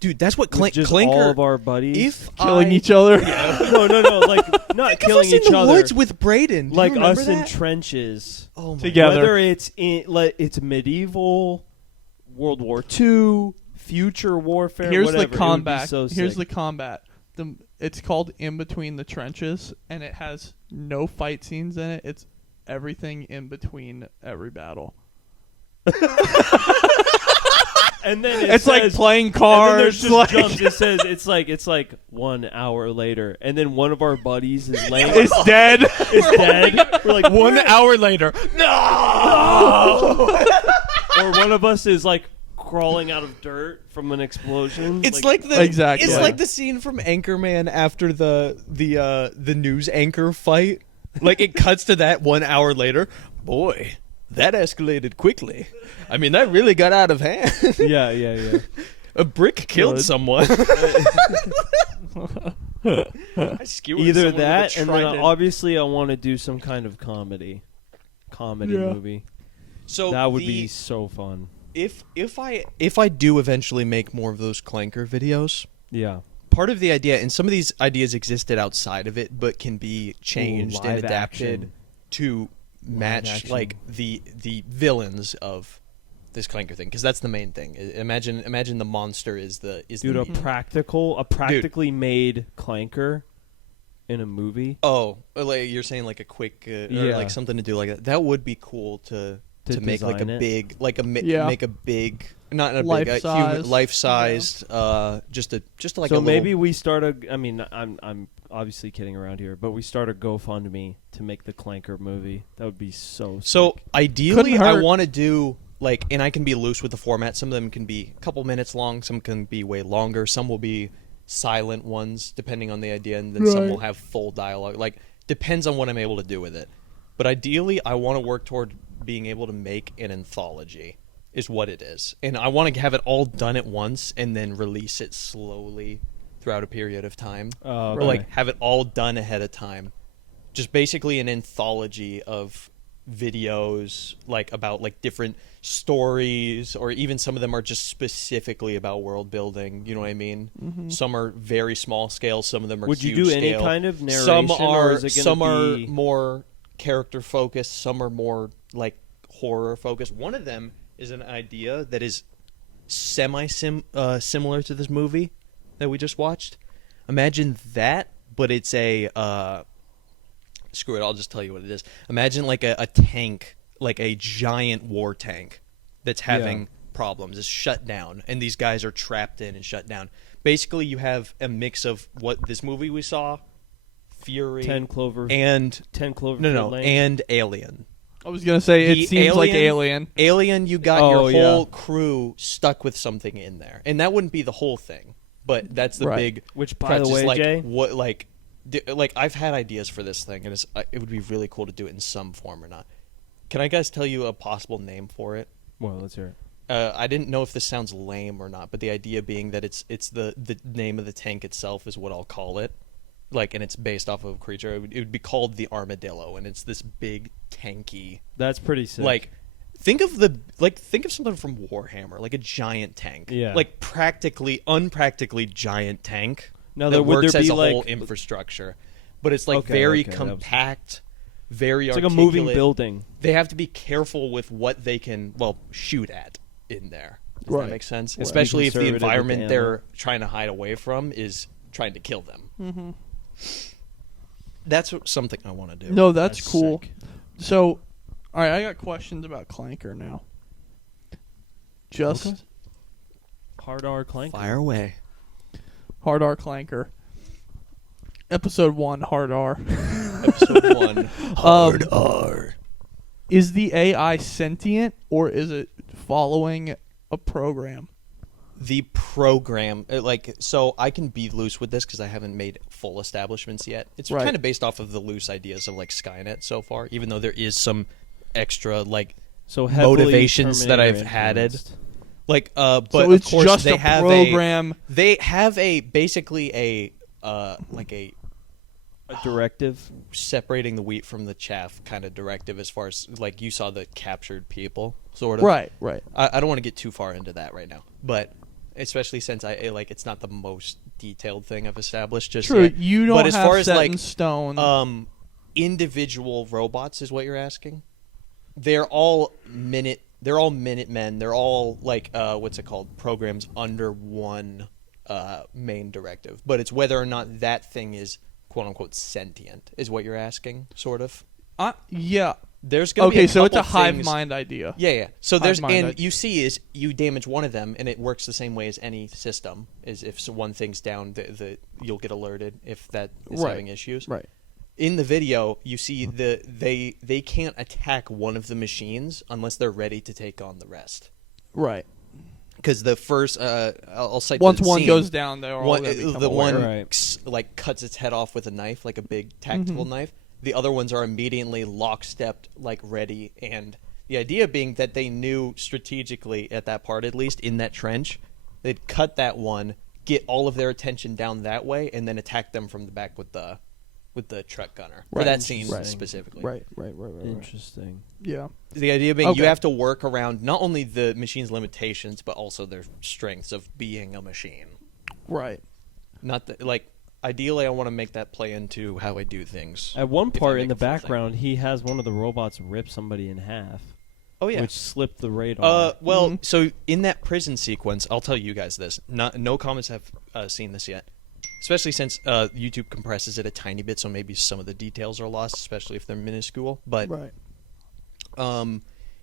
Dude, that's what With just Clanker. all of our buddies. If Killing each other. no, like not killing each in the other. woods with Braden. Do you Like remember us that? in trenches. Oh my Together. Whether it's it's medieval, World War II, future warfare. Here's whatever, the it would be combat. so Here's the sick. combat. It's called In Between the Trenches, and it has no fight scenes in it. It's everything in between every battle. And then It's like playing cards. And then there's just Like, jumps. It says it's like 1 hour later, and then one of our buddies is laying. it's dead. is dead. We're like 1 hour later. No. or one of us is like crawling out of dirt from an explosion. It's like the Exactly. It's Yeah. like the scene from Anchorman after the news anchor fight. Like it cuts to that 1 hour later. Boy, that escalated quickly. I mean, that really got out of hand. yeah. A brick killed Good. someone. I skewered Either someone with a that, and then trident. obviously I want to do some kind of comedy Yeah. movie. So That would be so fun. if I do eventually make more of those Clanker videos. Yeah. Part of the idea, and some of these ideas existed outside of it, but can be changed and live adapted action. to match action. like the villains of this Clanker thing, because that's the main thing. Imagine the monster is the Dude, a meat. practically made clanker in a movie Oh, like you're saying like a quick or Yeah. like something to do like that. That would be cool to make like a design it. big like a Yeah. make a big not a big Life-sized. a human life-sized just like so a little, maybe we start a. I mean, I'm obviously kidding around here, but we start a GoFundMe to make the Clanker movie. That would be so. So sick. ideally, Couldn't I hurt. want to do like, and I can be loose with the format. Some of them can be a couple minutes long. Some can be way longer. Some will be silent ones, depending on the idea, and then some Right. will have full dialogue. Like, depends on what I'm able to do with it. But ideally, I want to work toward being able to make an anthology, is what it is, and I want to have it all done at once and then release it slowly throughout a period of time, or okay. like have it all done ahead of time. Just basically an anthology of videos like about like different stories, or even some of them are just specifically about world building, you know what I mean? Some are very small scale, some of them are Would you huge do any scale. kind of narration, Some or are is it gonna some are be- more character focused, some are more like horror focused. One of them is an idea that is similar to this movie that we just watched. Imagine that, but it's a screw it, I'll just tell you what it is. Imagine like a tank, like a giant war tank that's having problems, is shut down, and these guys are trapped in and shut down. Basically, you have a mix of what this movie we saw, Fury, 10 Clover and 10 Cloverfield no, Lane. and Alien. I was gonna say The it seems like Alien. Alien, you got Oh, your whole yeah. crew stuck with something in there, and that wouldn't be the whole thing, but that's the Right. big. Which, by the crutch is way, like, Jay, what like I've had ideas for this thing, and it would be really cool to do it in some form or not. Can I guys tell you a possible name for it? well, let's hear it. I didn't know if this sounds lame or not, but the idea being that it's the name of the tank itself is what I'll call it. Like, and it's based off of a creature. It would be called the Armadillo, and it's this big tanky. That's pretty sick. Like, think of something from Warhammer, like a giant tank. Yeah. Like unpractically giant tank. Now, that would works there as be a whole like infrastructure, but it's like Okay, very okay, that was- compact, very it's like a articulate. moving building. They have to be careful with what they can shoot at in there. Does Right. that make sense? Right. Especially if the Conservative with the environment ammo. they're trying to hide away from is trying to kill them. That's something I want to do. No, that's cool. sick. So, all right, I got questions about Clanker now. Just Okay. Hard R Clanker. Fire away. Hard R Clanker. Episode 1, Hard R. Episode 1. Hard R. Is the AI sentient, or is it following a program? the program, so I can be loose with this because I haven't made full establishments yet. It's Right. kind of based off of the loose ideas of like Skynet so far, even though there is some extra like So heavily motivations that I've Terminator added. influenced. But So it's of course just they a have program. they have basically a A directive. separating the wheat from the chaff kind of directive, as far as like you saw the captured people sort of. Right. I don't want to get too far into that right now, but especially since it's not the most detailed thing I've established just True. yet. You don't but as have far as set like in stone. individual robots is what you're asking. They're all Minutemen. They're all like what's it called? Programs under one main directive. But it's whether or not that thing is quote unquote sentient is what you're asking, sort of. Yeah. There's gonna be Okay, a so it's a couple hive things- mind idea. Yeah. So Hive mind and idea. you see is you damage one of them, and it works the same way as any system. Is if one thing's down, you'll get alerted if that is Right. having issues. Right. In the video, you see they can't attack one of the machines unless they're ready to take on the rest. Right. Because the first, I'll cite Once the one scene. goes down, they're all One, going to become the aware. one Right. like cuts its head off with a knife, like a big tactical knife. The other ones are immediately lockstepped, like ready. And the idea being that they knew strategically at that part, at least in that trench, they'd cut that one, get all of their attention down that way, and then attack them from the back with the truck gunner for Right. that scene Right. specifically. Right. Interesting. Yeah. The idea being Okay. you have to work around not only the machine's limitations but also their strengths of being a machine. Right. Not that like ideally I want to make that play into how I do things. At one if I part make in the a full thing. background, he has one of the robots rip somebody in half, Oh yeah. which slipped the radar. Well, so in that prison sequence, I'll tell you guys this. No comments have seen this yet, especially since YouTube compresses it a tiny bit, so maybe some of the details are lost, especially if they're minuscule. But Right.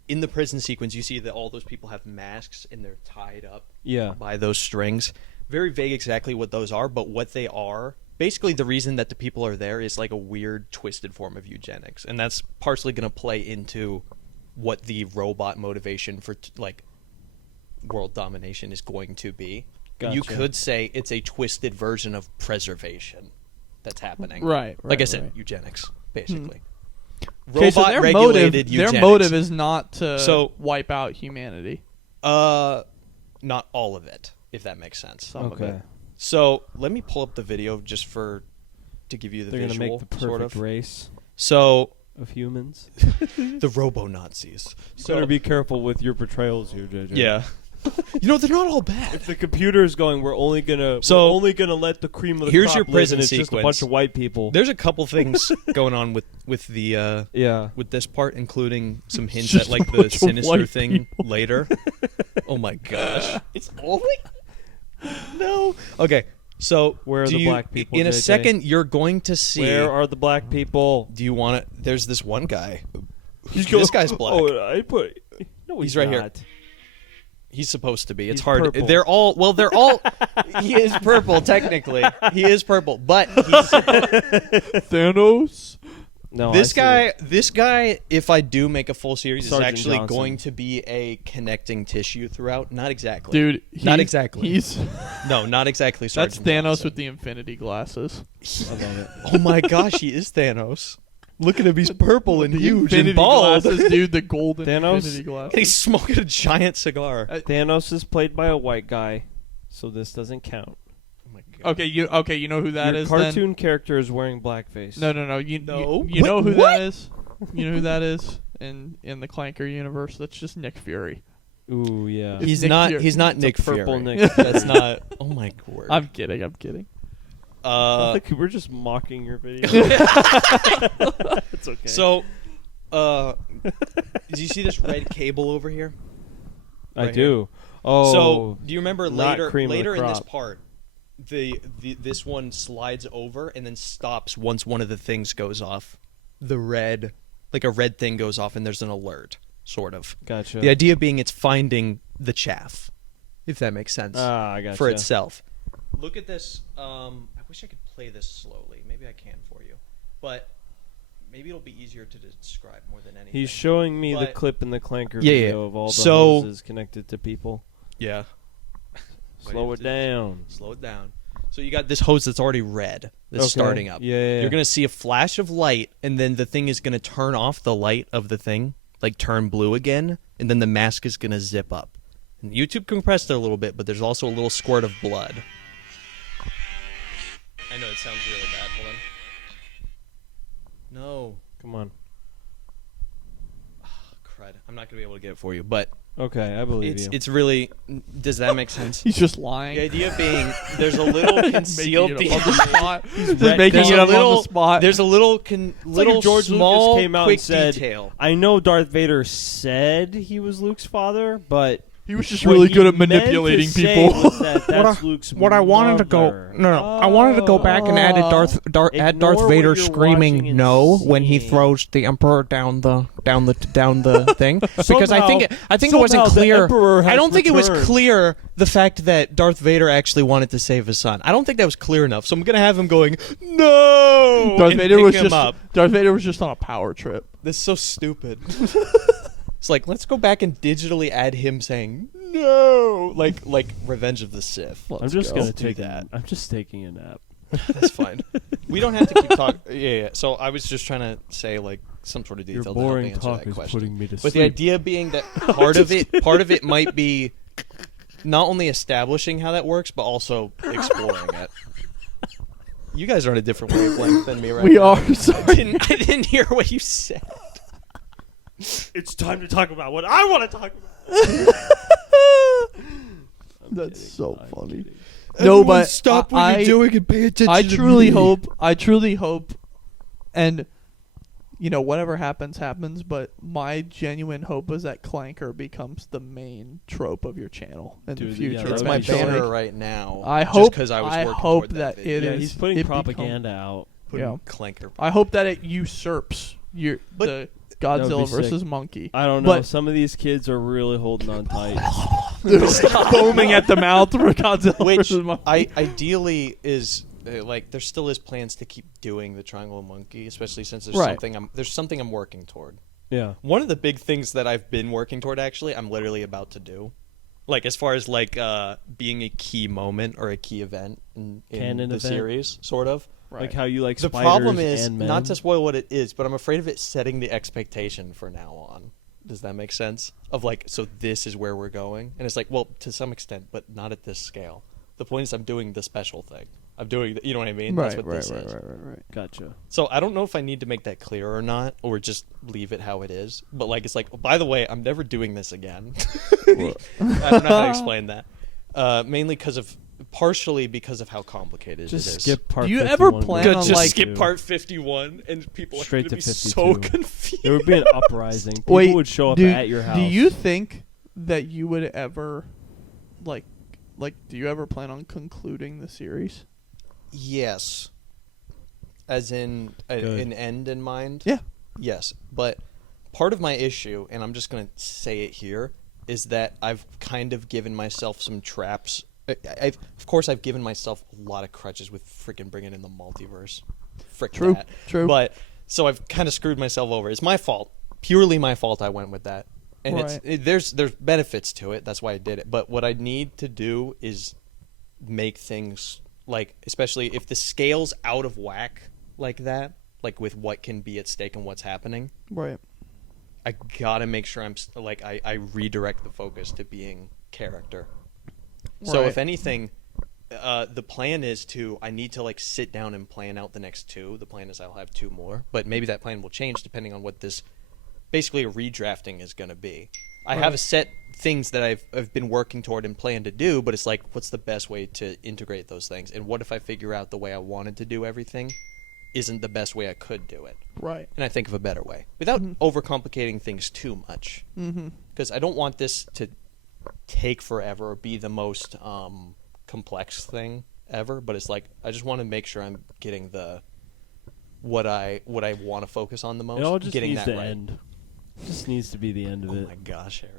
in the prison sequence, you see that all those people have masks and they're tied up Yeah. by those strings. Very vague exactly what those are, but what they are. Basically, the reason that the people are there is like a weird, twisted form of eugenics, and that's partially going to play into what the robot motivation for like world domination is going to be. You Gotcha. could say it's a twisted version of preservation that's happening. Right. Like I right, said, right. eugenics, basically. Okay, so Robot their regulated motive, eugenics. their motive is not to So- wipe out humanity. not all of it, if that makes sense. Some of Okay. it. So let me pull up the video just to give you the They're going to visual, make the perfect sort of. race So of humans. the Robo-Nazis. You better be careful with your portrayals here, JJ. Yeah. You know, they're not all bad. The computer's going, we're only gonna let the cream of the Here's crop your live, prison and it's just a sequence. bunch of white people. There's a couple things going on with the Yeah. with this part, including some hints Just at like a the bunch of sinister white thing later. Oh my gosh. It's only No. Okay. So Where are the black people, In a JJ? second you're going to see Where are the black people? Do you want to There's this one guy. He's This guy's black. Oh, I put. No, He's right here. not. He's supposed to be. It's He's hard. purple. They're all he is purple technically. He is purple, but he's Thanos. No, this I see guy, if I do make a full series, Sergeant is actually Johnson. going to be a connecting tissue throughout. Not exactly, Dude, Not he's- exactly. He's No, not exactly. that's Sergeant Thanos Johnson. with the infinity glasses. I love it. Oh my gosh, he is Thanos. Look at him. He's purple and The huge infinity and bald. glasses, dude. The golden Thanos? infinity glasses. And he's smoking a giant cigar. Thanos is played by a white guy, so this doesn't count. Oh my god. Okay, you know who that Your is? cartoon character is wearing blackface. No. No. You know who What? that is? You know who that is in the Clanker universe? That's just Nick Fury. Ooh, yeah. It's He's Nick not. Fury. He's not It's a Nick purple Fury. Nick. That's not. Oh my word. I'm kidding. Like, we're just mocking your video. It's okay. So, do you see this red cable over here? I right do. Oh, So, do you remember not later cream of the later in this crop. part, this one slides over and then stops once one of the things goes off. The red, like a red thing goes off, and there's an alert, sort of. gotcha. The idea being it's finding the chaff, if that makes sense, I gotcha. for itself. Look at this. I wish I could play this slowly. Maybe I can for you, but maybe it'll be easier to describe more than anything. He's showing me the But- clip in the Clanker Yeah, yeah. video of all the So- hoses connected to people. Yeah. Slow it down. Slow it down. So you got this hose that's already red that's starting up. Yeah. You're going to see a flash of light, and then the thing is going to turn off the light of the thing, like turn blue again, and then the mask is going to zip up. And YouTube compressed it a little bit, but there's also a little squirt of blood. I know it sounds really bad. Hold on. No. Come on. Crud. I'm not going to be able to get it for you, but Okay, I believe you. it's really... Does that make sense? He's just lying. The idea being there's a little concealed... Making it up on the spot. Just red- making There's it a up on little, the spot. there's a little, It's like little if George small, Lucas came out quick and said, detail. I know Darth Vader said he was Luke's father, but He was just what really he good at meant to manipulating say people. was that that's Luke's What I wanted to go mother. I wanted to go back and add Darth Ignore what Vader you're screaming watching and no when he seeing. throws the Emperor down the thing because I think it wasn't Somehow the clear. Emperor has I don't think it was returned. clear the fact that Darth Vader actually wanted to save his son. I don't think that was clear enough. So I'm gonna have him going no. Darth and Vader pick was him just up. Darth Vader was just on a power trip. That's so stupid. It's like let's go back and digitally add him saying no, like Revenge of the Sith. I'm just gonna Do take that. I'm just taking a nap. That's fine. We don't have to keep talking. Yeah. So I was just trying to say like some sort of Your detail to help boring answer talk that is question. putting me to But sleep. the idea being that part of it might be not only establishing how that works, but also exploring it. You guys are on a different wavelength than me right We now. are. I Sorry. didn't hear what you said. It's time to talk about what I want to talk about. That's so I'm funny. kidding. No, but stop what I- you're doing and pay attention. I to truly me. hope, and whatever happens, but my genuine hope is that Clanker becomes the main trope of your channel in Dude, the future. yeah, It's that'd my be so banner sick. right now. I just hope. 'cause I was I working hope toward that video. it Yeah, is. he's putting it propaganda out. Putting Yeah. Clanker. I hope that it usurps the That Godzilla would be versus sick. Monkey. I don't know. But- Some of these kids are really holding on tight. They're foaming at the mouth for Godzilla Which versus Monkey. ideally is there still is plans to keep doing the Triangle Monkey, especially since there's Right. something I'm working toward. Yeah. One of the big things that I've been working toward, actually, I'm literally about to do, like as far as like being a key moment or a key event in Canon the event? series, sort of. Like how you like The spiders problem is and men. not to spoil what it is, but I'm afraid of it setting the expectation for now on. Does that make sense? Of like, so this is where we're going, and it's like, well, to some extent, but not at this scale. The point is, I'm doing the special thing. I'm doing, you know what I mean? That's what this is. right. Gotcha. So I don't know if I need to make that clear or not, or just leave it how it is. But like, it's like, oh, by the way, I'm never doing this again. I don't know how to explain that. Partially because of how complicated Just it is. skip part. Do you ever 51. plan Good, on, just like- skip part 51, and people are Straight going to to be so 52. confused. There would be an uprising. People Wait, would show up do, at your house. Do you think that you would ever, like, do you ever plan on concluding the series? Yes. As in Good. an end in mind? Yeah. Yes. But part of my issue, and I'm just going to say it here, is that I've kind of given myself some traps. Of course, I've given myself a lot of crutches with freaking bringing in the multiverse. Frick True, that. true. But, so I've kind of screwed myself over. It's my fault. Purely my fault I went with that. And Right. there's benefits to it. That's why I did it. But what I need to do is make things, like, especially if the scale's out of whack like that, like with what can be at stake and what's happening, Right. I gotta make sure I redirect the focus to being character. So Right. if anything, the plan is I need to like sit down and plan out the next two. The plan is I'll have two more, but maybe that plan will change depending on what this basically a redrafting is going to be. I have a set things that I've been working toward and plan to do, but it's like, what's the best way to integrate those things? And what if I figure out the way I wanted to do everything isn't the best way I could do it? Right. And I think of a better way without overcomplicating things too much. Because I don't want this to take forever or be the most complex thing ever. But it's like I just want to make sure I'm getting what I want to focus on the most. It all just getting needs that to right. end. It just needs to be the end of Oh it. my gosh, Harry.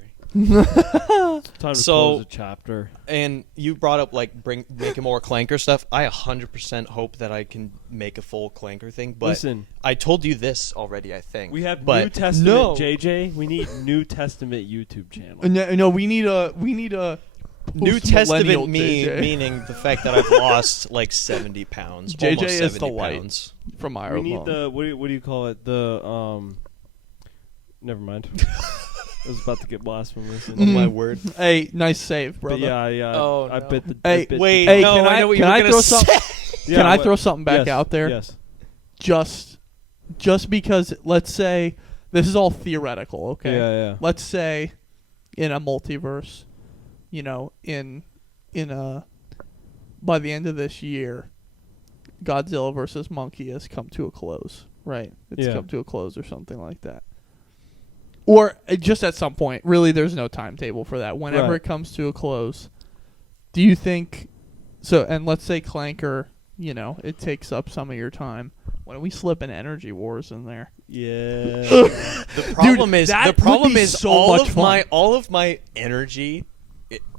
Time to So- close a chapter. And you brought up like making more Clanker stuff. I 100% hope that I can make a full Clanker thing. But Listen, I told you this already, I think. we have but New Testament, no. JJ. We need New Testament YouTube channel. No, we need a New Testament me, JJ. meaning the fact that I've lost like 70 pounds. JJ almost is 70 the light. pounds. From We Ireland. need the what do you call it? The never mind. I was about to get blasphemous. Oh my word. Hey, nice save, But brother. yeah. Oh, I no. bit the. Hey, I bit Wait, the, Hey, no, can I know what you can were I gonna throw say. something? Yeah, Can I what- throw something back yes, out there? Yes. Just because, let's say, this is all theoretical, okay? Yeah. Let's say, in a multiverse, in a by the end of this year, Godzilla versus Monkey has come to a close, right? It's Yeah. come to a close or something like that. Or just at some point. Really, there's no timetable for that. Whenever Right. it comes to a close, do you think... So, and let's say Clanker, it takes up some of your time. Why don't we slip an Energy Wars in there? Yeah. The problem is that the problem would be is so all much of fun. my energy.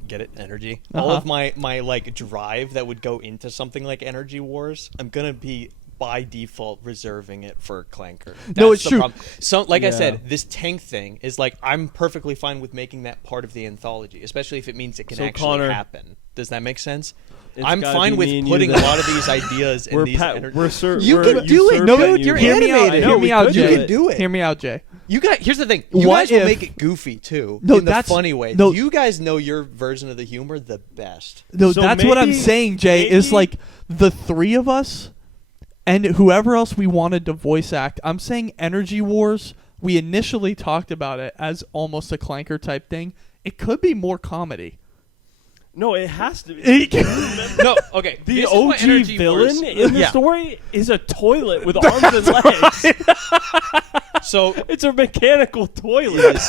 Get it? Energy. All Uh-huh. of my like drive that would go into something like Energy Wars. I'm gonna be by default reserving it for Clanker. No, That's it's the true. problem. So, like I Yeah. said, this tank thing is like I'm perfectly fine with making that part of the anthology, especially if it means it can So, actually Connor, happen. Does that make sense? It's I'm gotta fine be with me and putting you a that- lot of these ideas in these. You we're can do it, no, usurping dude, you're you. Hear me out. animated. I know, Hear me we out, could Jay. do You can do it. Hear me out, Jay. You guys, here's the thing. You What guys will if- make it goofy too. No, in the that's- funny way. no. You guys know your version of the humor the best. No, So that's what I'm maybe- saying, Jay, is maybe- like the three of us and whoever else we wanted to voice act. I'm saying Energy Wars, we initially talked about it as almost a Clanker type thing. It could be more comedy. No, it has to be. No, okay. The this is what OG Energy villain Wars- in the Yeah. story is a toilet with arms and legs. So, It's a mechanical toilet.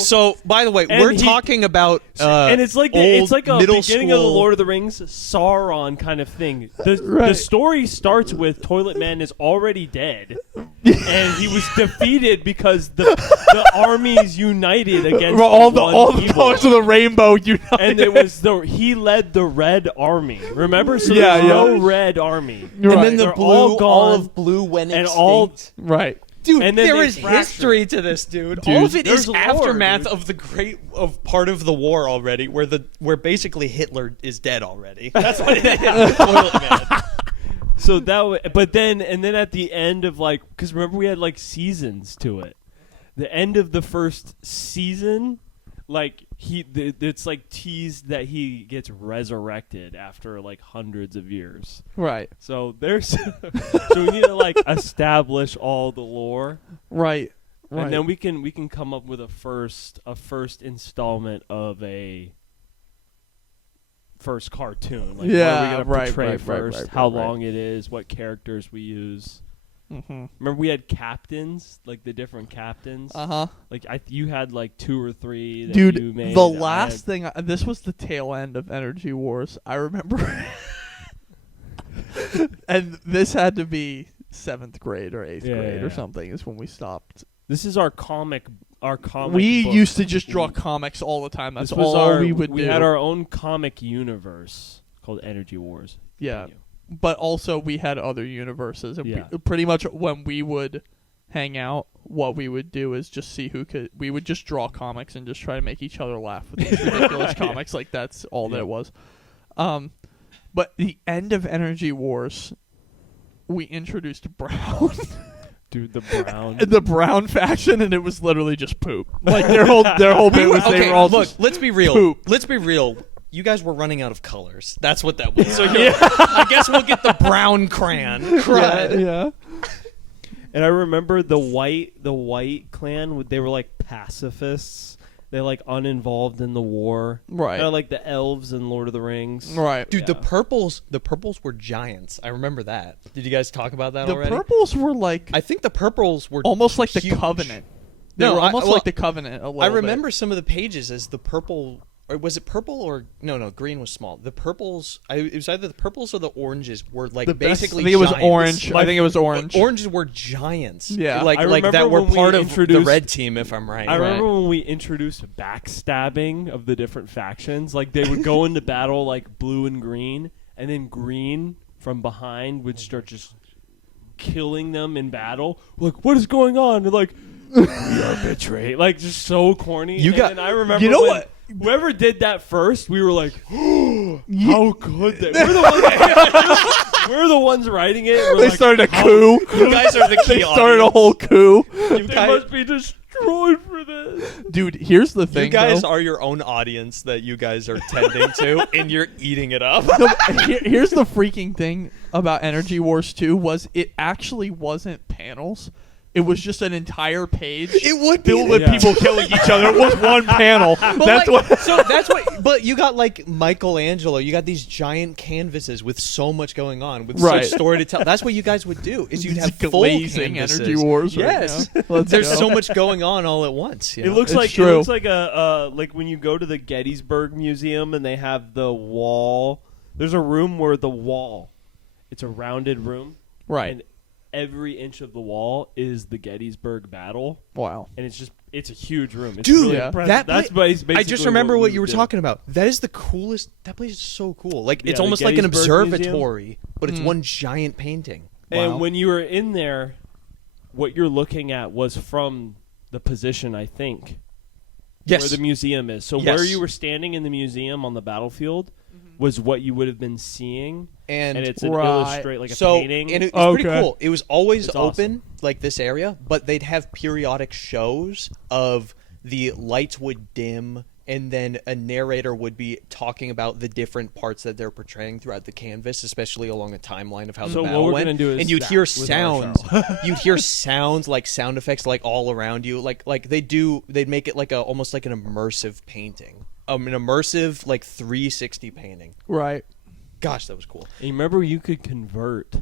so by the way, And we're he- talking about and it's like old it's like a middle beginning school. of the Lord of the Rings Sauron kind of thing. The Right. story starts with Toilet Man is already dead, and he was defeated because the armies united against all one the evil. colors of the rainbow united. And it was he led the Red Army. Remember? So Yeah, there's yeah. no Red Army. Right. And then the They're blue, all gone, of blue went and extinct. all- right. Dude, and then there they is fractured. history to this, dude. Dude, All of it is there's lore, aftermath dude. of the part of the war already, where basically Hitler is dead already. That's what it is. Toilet Man. So but then at the end of because remember we had seasons to it. The end of the first season, it's teased that he gets resurrected after hundreds of years. Right. So there's so we need to establish all the lore, Right. and then we can come up with a first installment of a first cartoon. What are we Yeah, gonna right, portray right, right, first? right, how right, right. long it is? What characters we use? Mm-hmm. Remember we had captains, the different captains. Uh-huh. You had 2 or 3. That Dude, you made. the I last had- thing, this was the tail end of Energy Wars. I remember. And this had to be 7th grade or 8th grade or Yeah. something is when we stopped. This is our comic. We book. used to just draw comics all the time. That's This was all we would do. We had our own comic universe called Energy Wars. Yeah. Continue. But also we had other universes. And Yeah. pretty much when we would hang out, what we would do is just see who could. We would just draw comics and just try to make each other laugh with these ridiculous comics. That's all that Yeah. it was. But the end of Energy Wars, we introduced Brown. Dude, the brown. The Brown faction, and it was literally just poop. Their whole bit was they Okay, were all look, just let's be real. poop. Let's be real. You guys were running out of colors. That's what that was. So I guess we'll get the brown crayon. yeah. And I remember the white clan. They were pacifists. They uninvolved in the war. Right. Kind of like the elves in Lord of the Rings. Right. Dude, Yeah. the purples were giants. I remember that. Did you guys talk about that The already? purples were I think the purples were almost like the huge. Covenant. They No, were I- almost well, like the Covenant. A little I bit. remember some of the pages as the purple. Or was it purple or no? Green was small. The purples. It was either the purples or the oranges were The best- basically. I think it was giants. orange. I think it was orange. Oranges were giants. Yeah. like I like that remember were when we part of the introduced- red team, if I'm right. I remember when we introduced backstabbing of the different factions. They would go into battle blue and green, and then green from behind would start just killing them in battle. What is going on? They're we are betrayed. Just so corny. You got- And I remember You know when, what? whoever did that first, we were like, how could they? We're the ones writing it. We're They like, started a coup. You guys are the key They started a audience. whole coup. You they guys, must be destroyed for this. Dude, here's the thing. you guys though. are your own audience that you guys are tending to, and you're eating it up. Here's the freaking thing about Energy Wars 2 was it actually wasn't panels. It was just an entire page. It would be filled with Yeah. people killing each other. It was one panel. That's what. So that's what. But you got like Michelangelo. You got these giant canvases with so much going on, with Right. such story to tell. That's what you guys would do. Is you'd have full Glazing canvases. Energy Wars. Right Yes. now. Let's There's go. so much going on all at once. You It know? looks It's like true. it looks like a like when you go to the Gettysburg Museum and they have the wall. There's a room where the wall, it's a rounded room, Right. and every inch of the wall is the Gettysburg battle, Wow. and it's a huge room. It's Dude, really yeah. impressive. that That's pla- basically I just remember what we you were did. talking about. That is the coolest. That place is so cool. Like Yeah, it's the almost like an Gettysburg observatory, but it's one giant painting. And Wow. when you were in there, what you're looking at was from the position, I think, Yes. where the museum is. So Yes. where you were standing in the museum on the battlefield was what you would have been seeing, And it's an Right. illustrate like a so painting. and it was pretty Okay. cool. It was always It's open, like this area, but they'd have periodic shows of the lights would dim, and then a narrator would be talking about the different parts that they're portraying throughout the canvas, especially along a timeline of how So the what battle we're went. gonna do is and you'd that hear with our sounds. show. You'd hear sounds like sound effects, like all around you. Like they'd make it like almost like an immersive painting, an immersive like 360 painting. Right. Gosh, that was cool. And you remember you could convert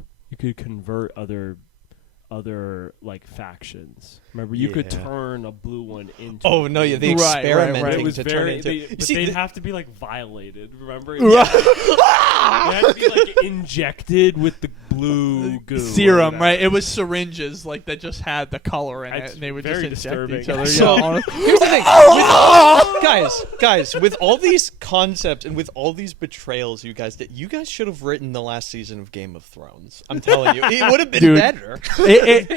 other like factions. Remember you could Yeah. turn a blue one into Oh no, yeah, the Right, right, experimenting right. it was to turn very into. but See, they'd the- have to be like violated, remember? It had to be like injected with the blue goo. Serum, or right? whatever. It was syringes like that just had the color in It's it, and they would very just inject disturbing. each other. So- Yeah, honestly. Here's the thing, guys, with all these concepts and with all these betrayals you guys did, you guys should have written the last season of Game of Thrones. I'm telling you, it would have been Dude. better.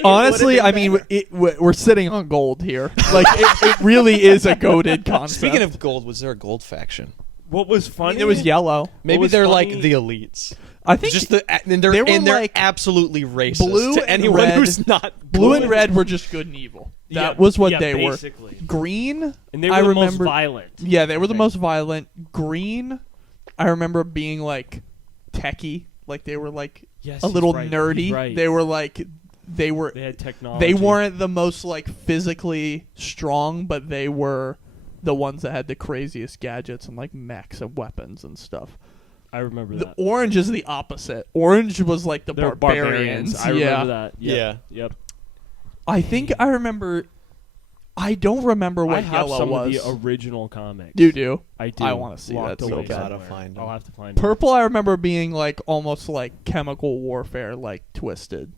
Honestly, been I mean, better. we're sitting on gold here. Like, it really is a goated concept. Speaking of gold, was there a gold faction? What was funny? it was yellow. Maybe was they're funny- like the elites. I think Just and they're they were they're like absolutely racist blue to and anyone red. who's not blue and red were just good and evil. That was what they basically. were. Green, And they were I the remember. most violent. Yeah, they were the Okay. most violent. Green, I remember being like techie, like they were like Yes, a he's little right, nerdy. he's right. They were like they had technology. they weren't the most like physically strong, but they were the ones that had the craziest gadgets and like mechs and weapons and stuff. I remember The that. orange is the opposite. Orange was like the They're barbarians. I remember that. Yep. Yeah. Yep. I think I remember. I don't remember what I have yellow some was. of the original comics. You do. I do. I wanna see locked that so away bad. Gotta somewhere. find 'em. I'll have to find 'em. Purple, I remember being like almost like chemical warfare, like twisted.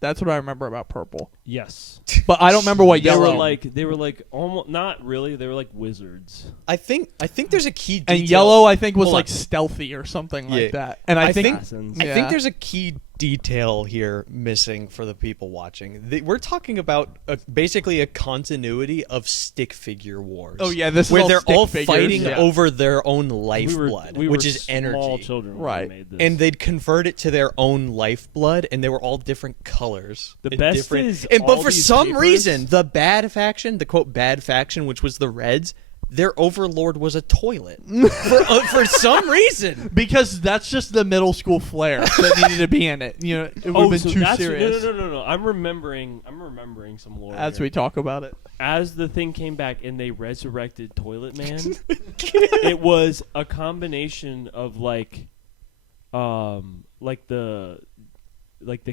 That's what I remember about purple. Yes. But I don't remember what They yellow. were like almost not really. They were like wizards. I think there's a key detail. and yellow, I think, was Hold like on. stealthy or something Yeah. like that. And I I think, think- Assassins. I Yeah. think there's a key detail here missing for the people watching. We're talking about basically a continuity of stick figure wars. oh yeah, this is where all they're stick all figures, fighting yeah. over their own lifeblood, we which were is small energy. children when Right. we made this. And they'd convert it to their own lifeblood, and they were all different colors. The and best different, is but all for these some papers- reason, the bad faction, the quote bad faction, which was the Reds, their overlord was a toilet. for some reason. because that's just the middle school flair that needed to be in it. You know, it would have been so too that's serious no. I'm remembering some lore as here. we talk about it. As the thing came back and they resurrected Toilet Man, it was a combination of like the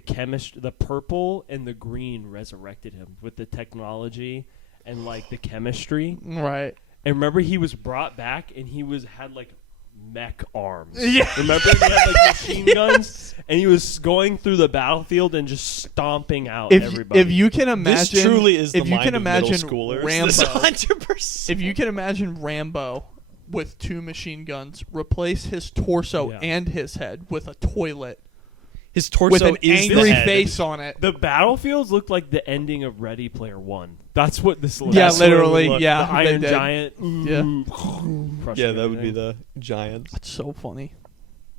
chemist, the purple and the green resurrected him with the technology and like the chemistry. Right. And remember, he was brought back and he had like mech arms. Yeah. Remember, he had like machine guns and he was going through the battlefield and just stomping out If everybody. if you can imagine, This truly is the if you mind can of middle imagine schoolers. Rambo, This 100%. if you can imagine Rambo with two machine guns, replace his torso Yeah. and his head with a toilet. His torso with an is the angry head. face on it. The battlefields looked like the ending of Ready Player One. That's what this looked. Yeah, that's what it literally, looked. yeah, The they Iron did. Giant. Yeah. Yeah, that would be the Giants. That's so funny.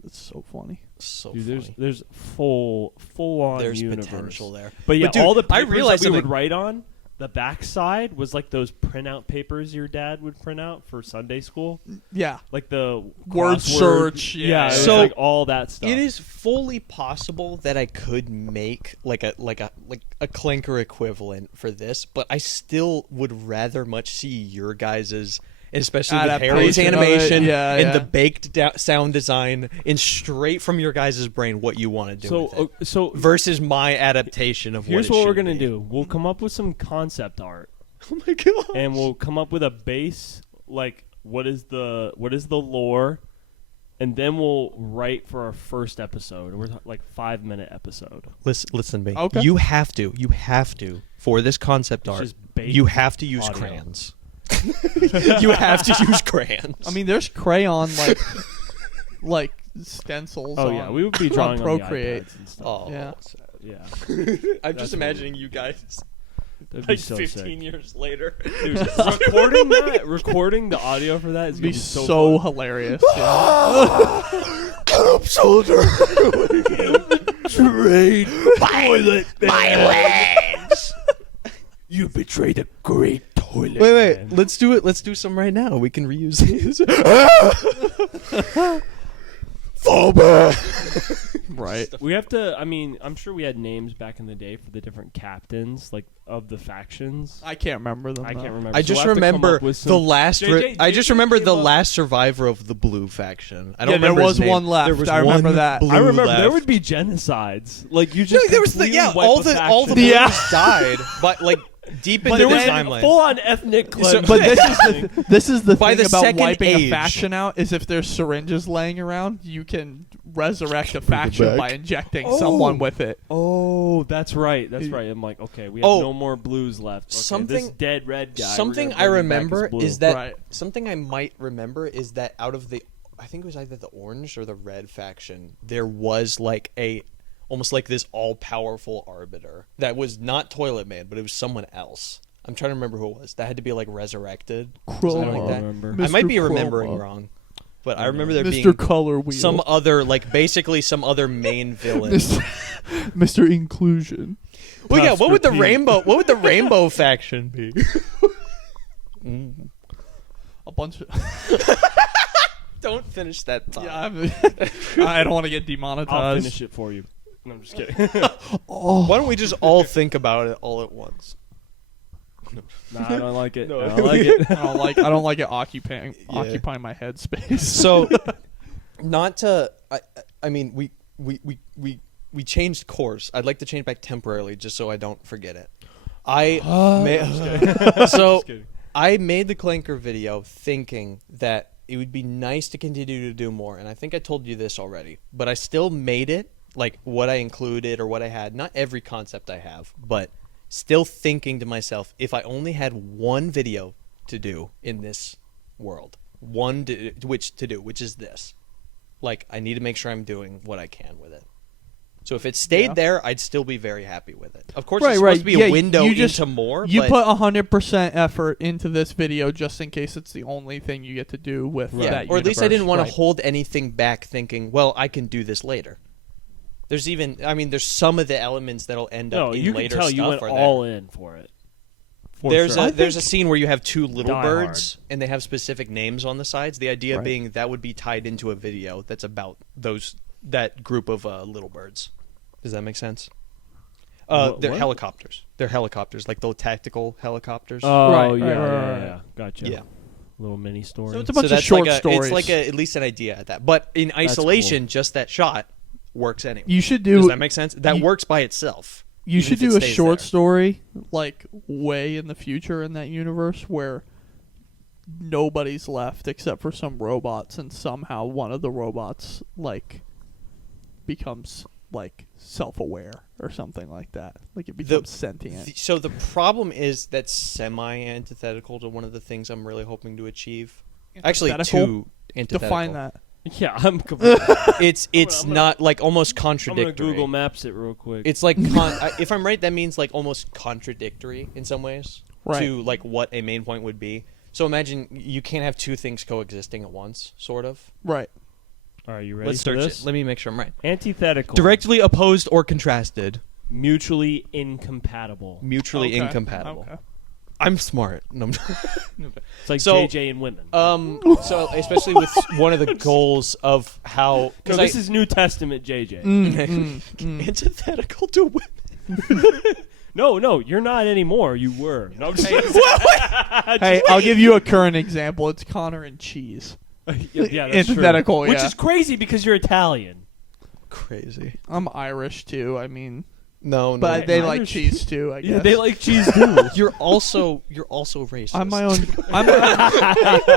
It's so funny. So Dude, funny. there's full on There's universe. potential there. But yeah, dude, all the I papers realized that we would something. write on the backside was like those printout papers your dad would print out for Sunday school, Yeah. like the Word crossword- search, Yeah, it was So, like all that stuff. It is fully possible that I could make like a clinker equivalent for this, but I still would rather much see your guys's, especially with Adaptation Harry's of it, animation yeah, and yeah. the baked sound design, and straight from your guys' brain what you want to do with it. So Versus my adaptation of here's what what we're should gonna be. do. We'll come up with some concept art, Oh my god! and we'll come up with a base, like what is the lore, and then we'll write for our first episode. We're like 5-minute episode. Listen to me. Okay. You have to for this concept It's art. just baked You have to use audio. crayons. You have to use crayons. I mean, there's crayon like stencils. Oh on, yeah, we would be drawing on Procreate. the iPads and stuff. oh, Yeah. Yeah, I'm That's just imagining you guys that'd be like so 15 sick. years later. Dude, recording the audio for that is It'd gonna be be so fun. hilarious. Yeah. Cut up, soldier. Trade toilet My legs. You betrayed a great toilet. Wait. man. Let's do it. Let's do some right now. We can reuse these. Fall back. Right. We have to. I mean, I'm sure we had names back in the day for the different captains, like of the factions. I can't remember them. I though. can't remember. I So just we'll have to come remember up with the some- last. JJ I just remember came the up- last survivor of the blue faction. I don't Yeah, there remember his was name. one left. There was I remember one that. blue I remember there left. would be genocides. Like you No, just there was completely wipe all a the faction. blues Yeah. died, but like deep into There the was timeline. full on ethnic cleansing. But this is the By thing the about second wiping age. a faction out is if there's syringes laying around, you can resurrect a faction by injecting someone with it. Oh, that's right. That's right. I'm like, okay, we have Oh, no more blues left. Okay, something- this dead red guy. we're Something gonna I bring him back as remember blue. is that Right. something I might remember is that out of the, I think it was either the orange or the red faction, there was like a almost like this all powerful arbiter that was not Toilet Man, but it was someone else. I'm trying to remember who it was. That had to be like resurrected. Something Chroma. like that. remember. I might Mr. be remembering Chroma. wrong, but I remember there Mr. being Color Wheel. some other like basically some other main villain. Mr. Inclusion. Well, yeah. What would the Pete. rainbow? What would the rainbow faction be? A bunch of. Don't finish that thought. Yeah, I don't want to get I'll demonetized. finish it for you. No, I'm just kidding. Why don't we just all think about it all at once? Nah, I don't like it. No. I don't like it. I don't like it occupying Yeah. occupying my headspace. So, not to. I mean, we changed course. I'd like to change back temporarily, just so I don't forget it. So kidding. I made the Clanker video thinking that it would be nice to continue to do more, and I think I told you this already, but I still made it, like what I included or what I had. Not every concept I have, but still thinking to myself, if I only had one video to do in this world, which is this. Like, I need to make sure I'm doing what I can with it. So if it stayed Yeah. there, I'd still be very happy with it. Of course, Right, it's supposed right. to be Yeah, a window you just- into more. You but put 100% effort into this video just in case it's the only thing you get to do with yeah, that or at least I universe. didn't want Right. to hold anything back, thinking, well, I can do this later. There's even, I mean, there's some of the elements that'll end No, up in you can later tell stuff you went are all there. in for it. For There's sure. there's a scene where you have two little Die birds and they have specific names on the sides. The idea Right. being that would be tied into a video that's about that group of little birds. Does that make sense? They're What? helicopters. They're helicopters, like the tactical helicopters. Oh Right, yeah, right, yeah, right, right. yeah. Gotcha. Yeah. Little mini story. So it's a bunch of that's short like stories. It's like at least an idea at that. But in isolation, just that shot works anyway. You should Does do. that make sense? That you- works by itself. You even should if it do a stays short there. story, like way in the future in that universe, where nobody's left except for some robots, and somehow one of the robots like becomes like self-aware or something like that. Like it becomes sentient. So the problem is that's semi-antithetical to one of the things I'm really hoping to achieve. Actually, Antithetical? two antithetical. Define that. Yeah, I'm. It's I'm gonna- not like almost I'm gonna contradictory. Google Maps it real quick. It's like if I'm right, that means like almost contradictory in some ways Right. to like what a main point would be. So imagine you can't have two things coexisting at once, sort of. Right. All right, you ready Let's for search this? it. Let me make sure I'm right. Antithetical. Directly opposed or contrasted. Mutually incompatible. Mutually Okay. incompatible. Okay. I'm smart. No, It's like So, JJ and women. so especially with one of the goals of how no, because this is New Testament JJ. antithetical to women. No, you're not anymore. You were. No, I'm just Hey, I'll give you a current example. It's Connor and cheese. yeah, that's Antithetical, true. Which yeah. is crazy because you're Italian. Crazy. I'm Irish too. I mean, No, but they like Irish- cheese too. I guess. Yeah, they like cheese too. You're also racist. I'm my own.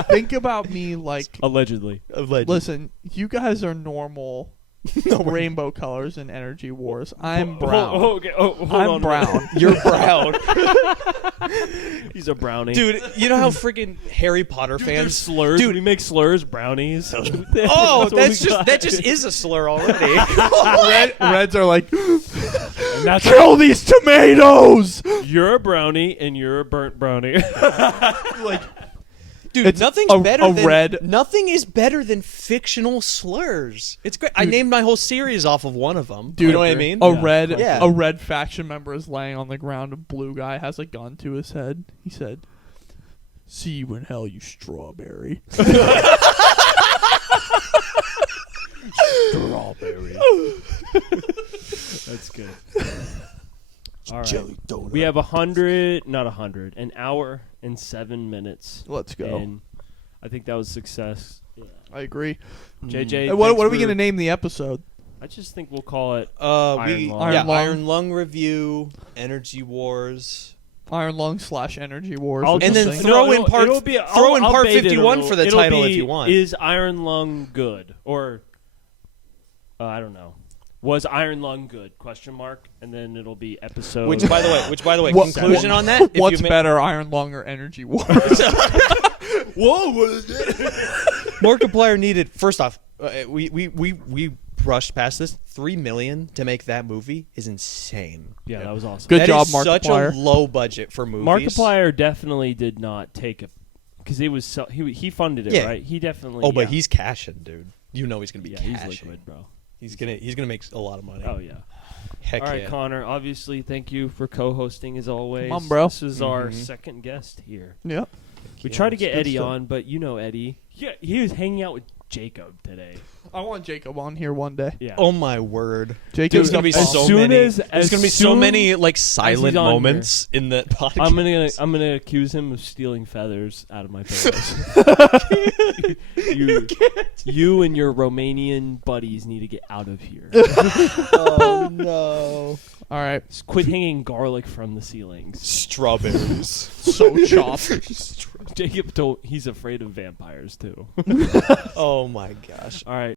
Think about me like. Allegedly. Listen, you guys are normal. Rainbow colors in Energy Wars. I'm brown. Okay. Hold I'm on. brown. You're brown. He's a brownie. Dude, you know how freaking Harry Potter Dude, there's fans slurs. Dude. We make slurs, brownies. Oh, that just is a slur already. Reds are like, And that's kill these tomatoes. you're a brownie and you're a burnt brownie. Like, Dude, It's nothing's a better than red- nothing is better than fictional slurs. It's great. I named my whole series off of one of them. dude, you know what I mean? Yeah. a red faction member is laying on the ground. A blue guy has a gun to his head. He said, "See you in hell, you strawberry." Strawberry. That's good. All right. donut. We have an hour and 7 minutes. Let's go. And I think that was success. Yeah. I agree. JJ, Hey, what thanks are we for- going to name the episode? I just think we'll call it Iron Lung. Iron Lung review, Energy Wars, Iron Lung / Energy Wars. I'll or And then something. throw in part- it'll be, throw in I'll part bait it a 51 little. for the It'll title be, if you want. Is Iron Lung good? Or, I don't know. Was Iron Lung good? Question mark. And then ittle be episode. which by the way, What- conclusion on that. if What's you've ma- better, Iron Lung or Energy Wars? Whoa! Markiplier needed. First off, we brushed past this. $3 million to make that movie is insane. Yeah, that was awesome. Good That job, is such a Markiplier. low budget for movies. Markiplier definitely did not take it because he was he funded it, Yeah. right? He definitely. Oh, but yeah. he's cashing, dude. You know he's gonna be he's cashing. liquid, bro. He's gonna make a lot of money. Oh yeah. Heck All right, yeah. Connor. Obviously, thank you for co-hosting as always. Come on, bro. This is our second guest here. Yep. We Yeah, tried to it's get good Eddie stuff. on, but you know Eddie. Yeah, he was hanging out with Jacob today. I want Jacob on here one day. Yeah. Oh my word. Jacob's There's gonna be as so soon many. as- There's as gonna be so soon many like he's silent on moments in the podcast. I'm gonna accuse him of stealing feathers out of my pillows. you and your Romanian buddies need to get out of here. Oh no. All right. Just quit hanging garlic from the ceilings. Strawberries. So chopped. Jacob he's afraid of vampires too. Oh my gosh. All right.